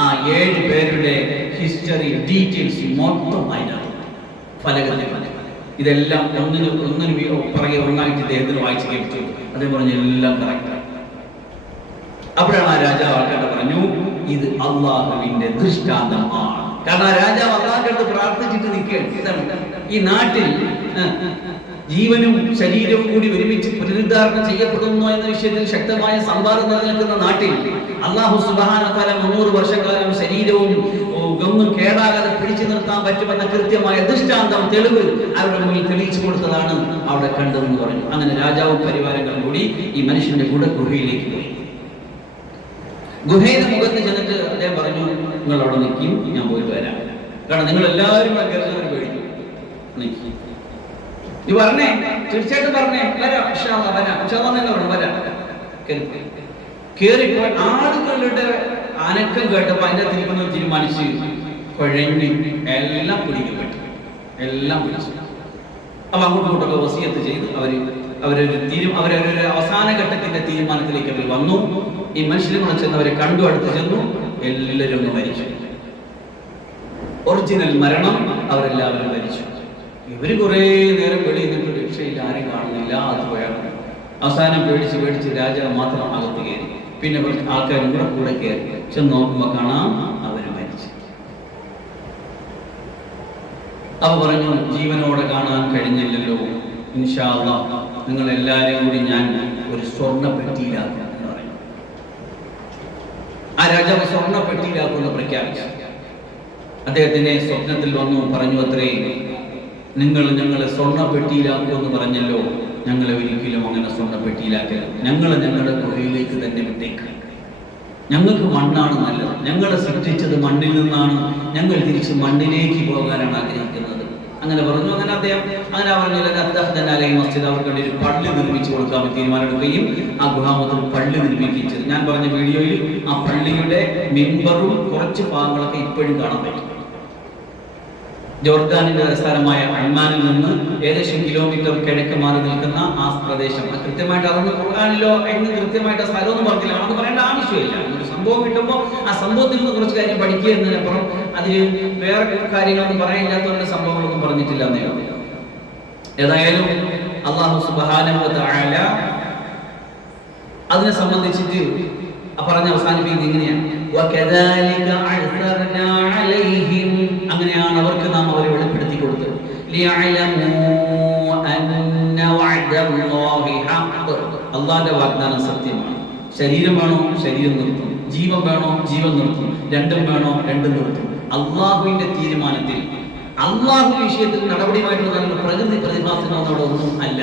ആ 7 പേരുടെ ഹിസ്റ്ററി, ഡീറ്റെയിൽസ് മൊത്തം അതിനകത്ത് ഫലകത്തെ. ഇതെല്ലാം ഒന്നിനു പുറകെ ഒന്നായിട്ട് ഇദ്ദേഹത്തിന് വായിച്ച് കേൾപ്പിച്ചു. അതേ പറഞ്ഞ എല്ലാം കറക്റ്റാണ്. അപ്പോഴാണ് ആ രാജാവ് ആൾക്കാരുടെ പറഞ്ഞു, ഇത് അള്ളാഹുവിന്റെ ദൃഷ്ടാന്തമാണ്. കാരണം ആ രാജാവ് അള്ളാഹുവിന്റെ അടുത്ത് പ്രാർത്ഥിച്ചിട്ട് നിൽക്കുകയാണ്. ഈ നാട്ടിൽ ജീവനും ശരീരവും കൂടി ഒരുമിച്ച് പുനരുദ്ധാരണം ചെയ്യപ്പെടുന്നു എന്ന വിഷയത്തിൽ ശക്തമായ സംവാദം നിലനിൽക്കുന്ന നാട്ടിൽ അല്ലാഹു സുബ്ഹാനഹു വ തആല 300 വർഷക്കാലം ശരീരവും ഒന്നും കേടാകാതെ പിടിച്ചു നിർത്താൻ പറ്റുമെന്ന കൃത്യമായ ദൃഷ്ടാന്തം തെളിവ് അവരുടെ മുന്നിൽ തെളിയിച്ചു കൊടുത്തതാണ് അവിടെ കണ്ടതെന്ന് പറഞ്ഞു. അങ്ങനെ രാജാവും പരിവാരങ്ങളും കൂടി ഈ മനുഷ്യന്റെ കൂടെ ഗുഹയിലേക്ക് പോയി. ഗുഹയുടെ മുഖത്ത് ചെന്നിട്ട് അദ്ദേഹം പറഞ്ഞു, നിങ്ങൾ അവിടെ നിൽക്കും, ഞാൻ പോയിട്ട് വരാം. കാരണം നിങ്ങൾ എല്ലാവരും പേടിക്കും. നീ പറഞ്ഞേ, തീർച്ചയായിട്ടും പറഞ്ഞേ, വരാം, വരാം. കേറിപ്പോ ആളുകളുടെ അനക്കം കേട്ടപ്പോ അതിന്റെ തിരിക്കുന്ന തീരുമാനിച്ച് കുഴഞ്ഞ് എല്ലാം പിടിക്കപ്പെട്ടു, എല്ലാം പിടിച്ചു. അപ്പൊ അങ്ങോട്ടും ഇങ്ങോട്ടൊക്കെ വസിയത്ത് ചെയ്ത് അവരൊരു അവസാന ഘട്ടത്തിന്റെ തീരുമാനത്തിലേക്ക് അവർ വന്നു. ഈ മനുഷ്യരെ കൂടെ ചെന്ന് അവരെ കണ്ടു, അടുത്ത് ചെന്നു, എല്ലാവരും ഒന്ന് മരിച്ചു. ഒറിജിനൽ മരണം, അവരെല്ലാവരും മരിച്ചു. ഇവര് കുറെ നേരം വെളിയിൽ നിന്നിട്ട് രക്ഷയില്ല, ആരും കാണുന്നില്ല, അത് പോയാണ്. അവസാനം പേടിച്ച് രാജാവ് മാത്രം അകത്ത് കയറി. പിന്നെ ആൾക്കാരും കൂടെ കയറി ചെന്ന് നോക്കുമ്പോ കാണാം അവര് മരിച്ചു. അവ പറഞ്ഞു, ജീവനോടെ കാണാൻ കഴിഞ്ഞില്ലല്ലോ, ഇൻഷാ അല്ലാഹ് നിങ്ങൾ എല്ലാവരെയും കൂടി ഞാൻ ഒരു സ്വർണ്ണ പെട്ടിയിലാക്കും എന്ന് പറഞ്ഞു. ആ രാജാവ് സ്വർണ്ണ പെട്ടിയിലാക്കുമെന്ന് പ്രഖ്യാപിച്ചു. അദ്ദേഹത്തിന്റെ സ്വപ്നത്തിൽ വന്നു പറഞ്ഞു, അത്രേ നിങ്ങൾ ഞങ്ങളെ സ്വർണ്ണ പെട്ടിയിലാക്കുമെന്ന് പറഞ്ഞല്ലോ, ഞങ്ങളെ ഒരിക്കലും അങ്ങനെ സ്വർണ്ണ പെട്ടിയിലാക്കരുത്. ഞങ്ങളെ ഞങ്ങളുടെ ഗുഹയിലേക്ക് തന്നെ വിട്ടേക്ക്. ഞങ്ങൾക്ക് മണ്ണാണ് നല്ലത്, ഞങ്ങളെ സൃഷ്ടിച്ചത് മണ്ണിൽ നിന്നാണ്, ഞങ്ങൾ തിരിച്ച് മണ്ണിലേക്ക് പോകാനാണ് ആഗ്രഹിക്കുന്നത്. അങ്ങനെ പറഞ്ഞു. അങ്ങനെ അദ്ദേഹം അങ്ങനെ പറഞ്ഞില്ല, മസ്ജിദ് അവർക്ക് വേണ്ടി ഒരു പള്ളി നിർമ്മിച്ചു കൊടുക്കാൻ തീരുമാനമെടുക്കുകയും ആ ഗുഹാമുഖത്തിൽ പള്ളി നിർമ്മിക്കുകയും ചെയ്തു. ഞാൻ പറഞ്ഞ വീഡിയോയിൽ ആ പള്ളിയുടെ മെമ്പറും കുറച്ച് ഭാഗങ്ങളൊക്കെ ഇപ്പോഴും കാണാൻ പറ്റും. ജോർദാനിന്റെ തലസ്ഥാനമായ അമ്മാനിൽ നിന്ന് ഏകദേശം കിലോമീറ്റർ കിഴക്ക് മാറി നിൽക്കുന്ന ആ പ്രദേശം. കൃത്യമായിട്ട് അതൊന്നും ഖുർആനിലോ എങ്ങനെ കൃത്യമായിട്ട് സ്ഥലമൊന്നും പറഞ്ഞില്ല, നമുക്ക് പറയേണ്ട ആവശ്യമില്ല. ഒരു സംഭവം കിട്ടുമ്പോൾ ആ സംഭവത്തിൽ നിന്ന് കുറച്ച് കാര്യം പഠിക്കുക എന്നതിനപ്പുറം അതിന് വേറെ കാര്യങ്ങളൊന്നും പറയാനില്ലാത്തവരുടെ സംഭവങ്ങളൊന്നും പറഞ്ഞിട്ടില്ല എന്നേ ഉള്ളൂ. ഏതായാലും അല്ലാഹു സുബ്ഹാനഹു വ തആല അതിനെ സംബന്ധിച്ചിട്ട് പറഞ്ഞ് അവസാനിപ്പിക്കുന്നത് ഇങ്ങനെയാണ്, അങ്ങനെയാണ് അവർക്ക് നാം അവരെ വെളിപ്പെടുത്തി കൊടുത്തത്. അള്ളാന്റെ വാഗ്ദാനം സത്യമാണ്. ശരീരം വേണോ, ശരീരം നിർത്തും. ജീവൻ വേണോ, ജീവൻ നിർത്തും. രണ്ടും വേണോ, രണ്ടും നിർത്തും. അള്ളാഹുവിന്റെ തീരുമാനത്തിൽ, അള്ളാഹു വിഷയത്തിൽ നടപടിയുമായിട്ടുള്ള പ്രകൃതി പ്രതിഭാസങ്ങളോ അവിടെ ഒന്നും അല്ല.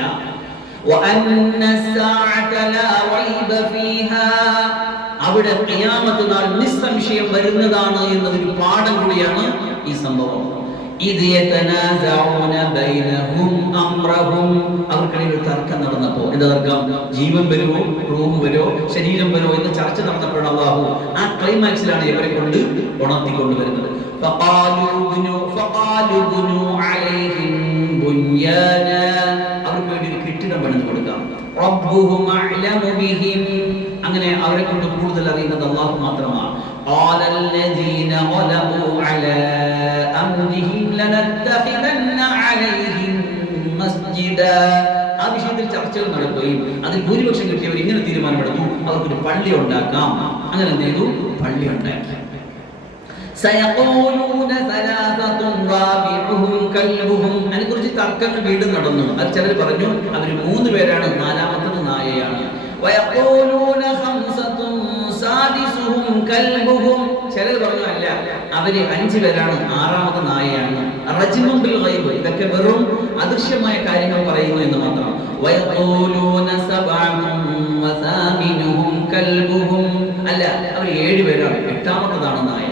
അവിടെ ഖിയാമത്ത് നാൾ നിസ്സംശയം വരുന്നതാണ് എന്നതൊരു പാഠം കൂടിയാണ് ഈ സംഭവം. അവർക്കിടയിൽ തർക്കം നടന്നപ്പോ, എന്താ തർക്കം? ജീവൻ വരുമോ, റൂഹ് വരുമോ, ശരീരം വരുമോ എന്ന് ചർച്ച നടന്നപ്പോഴാണ് അല്ലാഹു ആ ക്ലൈമാക്സിലാണ് ഇവരെ കൊണ്ട് ഉണർത്തിക്കൊണ്ടുവരുന്നത്. അവർക്ക് വേണ്ടി ഒരു കെട്ടിടം പണിത് കൊടുക്കാം. അങ്ങനെ അവരെ കൊണ്ട് കൂടുതൽ അറിയുന്നത് അല്ലാഹു മാത്രമാണ്. ആ വിഷയത്തിൽ ചർച്ചകൾ നടക്കുകയും അതിൽ ഭൂരിപക്ഷം കിട്ടിയവർ ഇങ്ങനെ തീരുമാനമെടുത്തു, അവർക്കൊരു പള്ളി ഉണ്ടാക്കാം. അങ്ങനെ എന്ത് ചെയ്തു? പള്ളി ഉണ്ടാക്കി. അതിനെക്കുറിച്ച് തർക്കങ്ങൾ വീണ്ടും നടന്നു. അത് ചിലർ പറഞ്ഞു അവര് 3 പേരാണ്, 4ാമത്തത് നായയാണ്. ചിലർ പറഞ്ഞു അല്ല, അവര് 5 പേരാണ്, 6ാമത് നായയാണ്. ഇതൊക്കെ വെറും അദൃശ്യമായ കാര്യങ്ങൾ പറയുന്നു എന്ന് മാത്രം. അല്ല, അവർ 7 പേരാണ്, 8ാമത്തതാണ് നായ.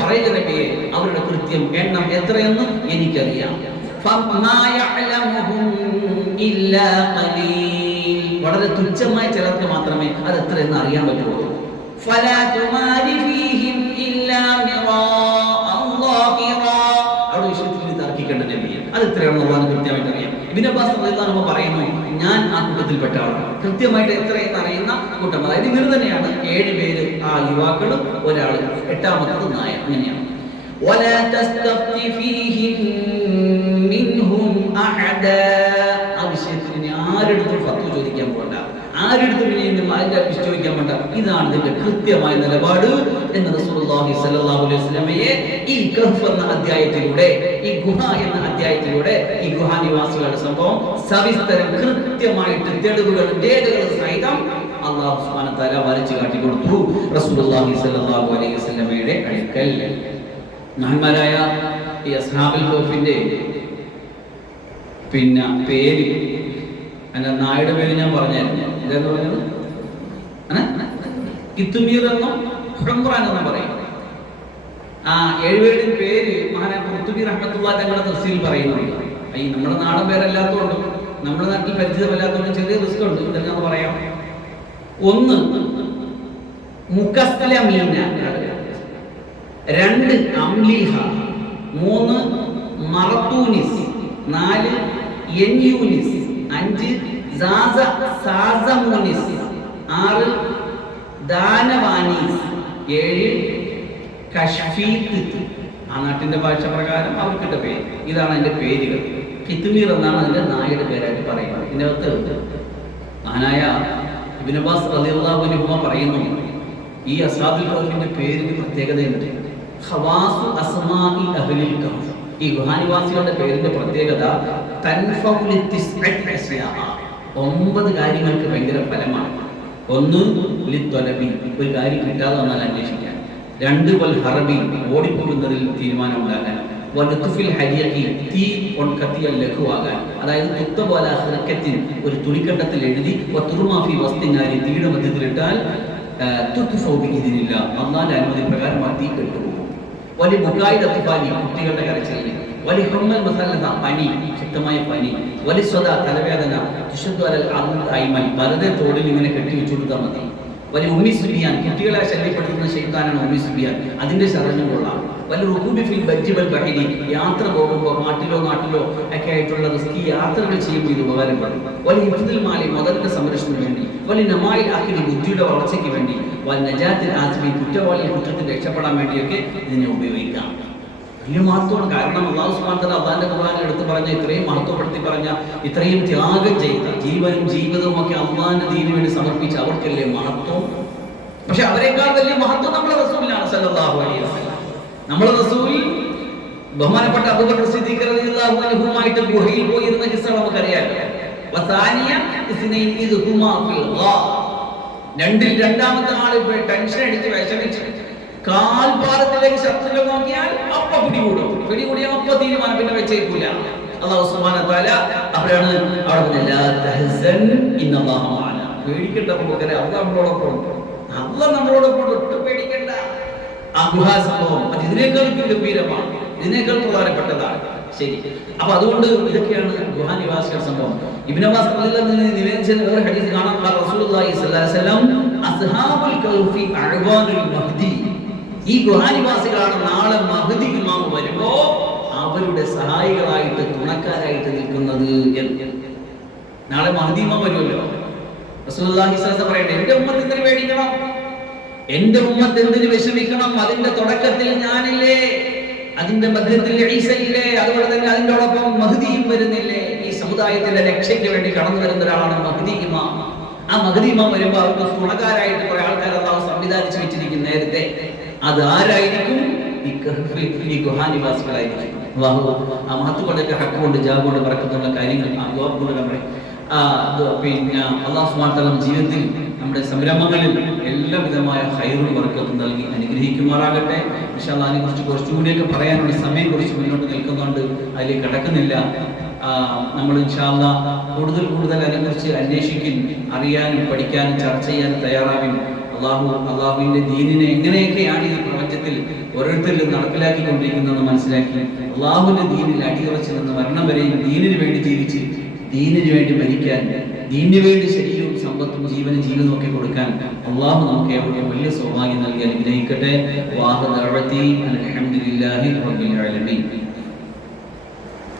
പറയുക നബിയെ, അവരുടെ കൃത്യം എണ്ണം എത്രയെന്ന് എനിക്കറിയാം. വളരെ തുച്ഛമായ ചിലർക്ക് മാത്രമേ അത് എത്രയെന്ന് അറിയാൻ പറ്റുള്ളൂ. അവിടെ വിഷയത്തിൽ തർക്കിക്കേണ്ട നബിയെ, അത് എത്രയാണെന്ന് കൃത്യമായിട്ട് അറിയാം. ഇബ്നു അബ്ബാസ് റളിയല്ലാഹു അൻഹു പറയുന്നു, ഞാൻ ആ കൂട്ടത്തിൽപ്പെട്ട ആളാണ്, കൃത്യമായിട്ട് എത്രയെന്ന് അറിയുന്ന കൂട്ടം. അതായത് ഇവർ തന്നെയാണ് 7 പേര്, ആ യുവാക്കളും ഒരാള്, 8ാമത്തത് നായ. അങ്ങനെയാണ്. ആ വിഷയത്തിൽ ഇനി ആരുടെ ആരെടുത്തും ഇനി അതിന്റെ ചോദിക്കാൻ വേണ്ട. ഇതാണ് ഇതിന്റെ കൃത്യമായ നിലപാട് എന്ന് റസൂലുള്ളാഹി സ്വല്ലല്ലാഹു അലൈഹി വസല്ലമയെ ഈ കഹ്ഫ് എന്ന അധ്യായത്തിലൂടെ, ഈ ഗുഹ എന്ന അധ്യായത്തിലൂടെ ഈ ഗുഹാനിവാസികളുടെ സംഭവം സവിസ്തരം കൃത്യമായിട്ട് തെളിവുകൾ രേഖകൾ സഹിതം അല്ലാഹു സുബ്ഹാനഹു വ തആല വരച്ചു കാട്ടി കൊടുത്തു റസൂലുള്ളാഹി സ്വല്ലല്ലാഹു അലൈഹി വസല്ലമയുടെ അടുക്കൽ. മഹാന്മാരായ ഈ അസ്ഹാബുൽ കഹ്ഫിന്റെ പേര്, അതിന്റെ നായുടെ പേര് ഞാൻ പറഞ്ഞായിരുന്നു. എന്താന്ന് പറഞ്ഞത്? കിത്തുമീർ എന്നും ഹുംറാൻ എന്നും പറയും. ആ 7 പേരുടെയും പേര് മഹാനായ ഖുർത്തുബി റഹ്മത്തുള്ളാഹി തങ്ങളുടെ തഫ്സീറിൽ പറയുന്നുണ്ട്. ഈ നമ്മുടെ നാടൻ പേരല്ലാത്തതുകൊണ്ടും നമ്മുടെ നാട്ടിൽ പരിചിതമല്ലാത്തതുകൊണ്ടും ചെറിയ റിസ്ക് ഉണ്ട്. ഇതെല്ലാം പറയാം. 1 മുഖസ്ലമീന, 2 അംലിഹ, 3 മറത്തൂനിസ്, 4 യൻയൂനിസ്, 5 സാസമൂനിസ്, 6 ദാനവാനീസ്, 7 കശ്ഫീത്ത്. ആ നാട്ടിന്റെ ഭാഷ പ്രകാരം അവർക്കിട്ട പേര്. ഇതാണ് അതിന്റെ പേരുകൾ. കിത്മീർ എന്നാണ് അതിന്റെ നായുടെ പേരായിട്ട് പറയുന്നത്. ഇതിനകത്ത് മഹാനായ ഇബ്നു അബ്ബാസ് റളിയല്ലാഹു അൻഹു പറയുന്നു, ഈ അസ്ഹാബുൽ കഹ്ഫിന്റെ പേരിന് പ്രത്യേകതയുണ്ട്. ഖവാസു അസ്മാഇ അഹ്ലിൽ കഹ്ഫ്. ഈ ഗുഹാനിവാസികളുടെ പേരിന്റെ പ്രത്യേകത 9 കാര്യങ്ങൾക്ക് ഭയങ്കര ഫലമാണ്. 1 ലിത്വലബി, ഒരു കാര്യം കിട്ടാതെ വന്നാൽ അന്വേഷിക്കാൻ. 2 വൽ ഹറബി, ഓടിപ്പോകുന്നതിൽ തീരുമാനം ഉണ്ടാകാൻ. വലത്തുഫിൽ ഹരിയക്കി, തീ കത്തിയാൽ ലഘുവാകാൻ. അതായത് തുത്തബോല ഹർക്കത്തിൻ, ഒരു തുണിക്കണ്ടത്തിൽ എഴുതി വത്തുറുമാഫി വസ്തിനാരി, തീയുടെ മധ്യത്തിലിട്ടാൽ തുത്തുഫൗബി ഇതിനില്ല, അള്ളാന്റെ അനുമതി പ്രകാരം ആ തീ കെട്ടുപോകും. വലിയ മുക്കായി തത്തുഫാലി, കുട്ടികളുടെ കരച്ചിൽ. വലിയ ഹുമ്മൽ മസാലത, പനി, ശക്തമായ പനി. വലിയ സ്വത, തലവേദന. വലതേ തോടിൽ ഇങ്ങനെ കെട്ടി വെച്ചു കൊടുത്താൽ മതി. വലിയ ഉമ്മി സുബിയാൻ, കുട്ടികളെ ശല്യപ്പെടുത്തുന്ന ശൈത്താനാണ് ഉമ്മി സുബിയാൻ, അതിന്റെ ശരണം കൊള്ളാം. വലിയ റുകൂബി ഫിൽ ബജ്ജിബൽ ബഹിരി, യാത്ര പോകുമ്പോൾ നാട്ടിലോ ഒക്കെ ആയിട്ടുള്ള റിസ്കി യാത്രകൾ ചെയ്യുമ്പോൾ ഇത് ഉപകാരപ്പെടും. വലിയ ഹിഫ്ദുൽ മാലി, മുതലിന്റെ സംരക്ഷണത്തിന് വേണ്ടി. വലിയ നമായിൽ ആക്കിന്, ബുദ്ധിയുടെ വളർച്ചയ്ക്ക് വേണ്ടി. വലിയ നജാത്തിൽ ആസ്മി, കുറ്റവാളിയെ കുറ്റത്തിൽ രക്ഷപ്പെടാൻ വേണ്ടിയൊക്കെ ഇതിനെ ഉപയോഗിക്കാം. വലിയ മഹത്വമാണ്. കാരണം അല്ലാഹു സുബ്ഹാനഹു വ തആല അള്ളാന്റെ ഖുർആനിൽ എടുത്തു പറഞ്ഞ, ഇത്രയും മഹത്വപ്പെടുത്തി പറഞ്ഞ, ഇത്രയും ത്യാഗം ചെയ്ത, ജീവനും ജീവിതവും ഒക്കെ അള്ളാന്റെ ദീനിന് വേണ്ടി സമർപ്പിച്ച അവർക്കല്ലേ മഹത്വം. പക്ഷെ അവരെക്കാൾ വലിയ മഹത്വം നമ്മുടെ റസൂലിനാണ് സല്ലല്ലാഹു അലൈഹി വസല്ലം. നമ്മുടെ റസൂൽ ബഹുമാനപ്പെട്ട അബൂബക്കർ സിദ്ദീഖ് റളിയല്ലാഹു അൻഹുമായിട്ട് ഗുഹയിൽ പോയിരുന്ന കിസ്സ നമുക്കറിയാലോ. വസാനിയ ഇസ്നൈൻ ഇദ് ഹുമാ ഫിൽ ഗാർ, രണ്ടാമത്തെ ആള് ടെൻഷൻ അടിച്ച് വിഷമിച്ച് കാൽപാദത്തിലേക്ക് ശത്രുക്കൾ നോക്കിയാൽ അപ്പ പിടികൂടിയാൽ അപ്പ തീരുമാനം, പിന്നെ വെച്ചേക്കൂല. അല്ലാഹു സുബ്ഹാനഹു വ തആല അപ്പോഴാണ് അവിടെ ലാ തഹ്സൻ ഇന്നല്ലാഹ മഅന, പേടിക്കണ്ട പോകരെ, അല്ലാഹു നമ്മളോടൊപ്പം ഉണ്ട്. അല്ലാഹു നമ്മളോടൊപ്പം ഉണ്ട്, ഒട്ടും പേടിക്കണ്ട. ആ ഗുഹാ സംഭവം അത് ഇതിനേക്കാൾ ഗംഭീരമാണ്, ഇതിനേക്കാൾ പ്രധാനപ്പെട്ടതാണ്. ശരി, അപ്പൊ അതുകൊണ്ട് ഇതൊക്കെയാണ് ഗുഹാനിവാസികളുടെ സംഭവം. ഇബ്നു അബ്ബാസ് റളിയല്ലാഹു അൻഹു നിവേദിച്ച ഒരു ഹദീസ് കാണാം. റസൂലുള്ളാഹി സ്വല്ലല്ലാഹു അലൈഹി വസല്ലം അസ്ഹാബുൽ കഹ്ഫി അഅ്വാനുൽ മഹ്ദി, ഈ ഗുഹാനിവാസികളാണ് നാളെ മഹ്ദി ഇമാം വരുമ്പോ അവരുടെ സഹായികളായിട്ട് തുണക്കാരായിട്ട് നിൽക്കുന്നത് എന്ന്. നാളെ മഹ്ദി ഇമാം വരുമല്ലോ. റസൂലുള്ളാഹി സ്വല്ലല്ലാഹു അലൈഹി വസല്ലം പറയട്ടെ, എന്റെ ഉമ്മത്ത് എന്തിനു പേടിക്കണം, എന്റെ ഉമ്മത്ത് എന്തിനു വിഷമിക്കണം, അതിന്റെ തുടക്കത്തിൽ ഞാനില്ലേ, അതിന്റെ മധ്യത്തിൽ ഈസ ഇല്ലേ, അതുപോലെ തന്നെ അതിനോടൊപ്പം മഹ്ദിയും വരുന്നില്ലേ. ഈ സമുദായത്തിന്റെ രക്ഷയ്ക്ക് വേണ്ടി കടന്നു വരുന്ന ഒരാളാണ് മഹ്ദി ഇമാം. ആ മഹ്ദി ഇമാം വരുമ്പോൾ അവർക്ക് തുണക്കാരായിട്ട് കുറെ ആൾക്കാർ അല്ലാഹു സംവിധാനിച്ചു വെച്ചിരിക്കും നേരത്തെ. അത് ആരായിരിക്കും? ഈ ഗുഹാനിവാസികളായിരിക്കും. അല്ലാഹു ആ മഹത്തുക്കളുടെ ഹക്ക് കൊണ്ട് ജാബ് കൊണ്ട് പറക്കുന്ന കാര്യങ്ങൾ നമ്മുടെ പിന്നെ അല്ലാഹു സുബ്ഹാനഹു വ തആല ജീവിതത്തിൽ നമ്മുടെ സംരംഭങ്ങളിൽ എല്ലാവിധമായ ഖൈറും ബർക്കത്തും നൽകി അനുഗ്രഹിക്കുമാറാകട്ടെ. ഇൻഷാ അല്ലാഹ് അതിനെക്കുറിച്ച് കുറച്ചുകൂടിയൊക്കെ പറയാനുള്ള സമയം കുറച്ച് മുന്നോട്ട് നിൽക്കുന്നുണ്ട്, അതിലേക്ക് കടക്കുന്നില്ല. നമ്മൾ ഇൻഷാ അല്ലാഹ് കൂടുതൽ അതിനെക്കുറിച്ച് അന്വേഷിക്കും, അറിയാനും പഠിക്കാനും ചർച്ച ചെയ്യാനും തയ്യാറാവും. അള്ളാഹുവിന്റെ ദീനിനെ എങ്ങനെയൊക്കെയാണ് ഈ പ്രപഞ്ചത്തിൽ ഓരോരുത്തരിലും നടപ്പിലാക്കിക്കൊണ്ടിരിക്കുന്നതെന്ന് മനസ്സിലാക്കി അള്ളാഹുവിന്റെ ദീനിൽ അടിയുറച്ച് നിന്ന് മരണം വരെയും ദീനിന് വേണ്ടി ജീവിച്ച് ദീനിന് വേണ്ടി മരിക്കാൻ, ദീനിന് വേണ്ടി ശരീരവും സമ്പത്തും ജീവനും ഒക്കെ കൊടുക്കാൻ അള്ളാഹു നമുക്ക് ഏവർക്കും വലിയ സൗഭാഗ്യം നൽകി അനുഗ്രഹിക്കട്ടെ. അൽഹംദുലില്ലാഹി റബ്ബിൽ ആലമീൻ.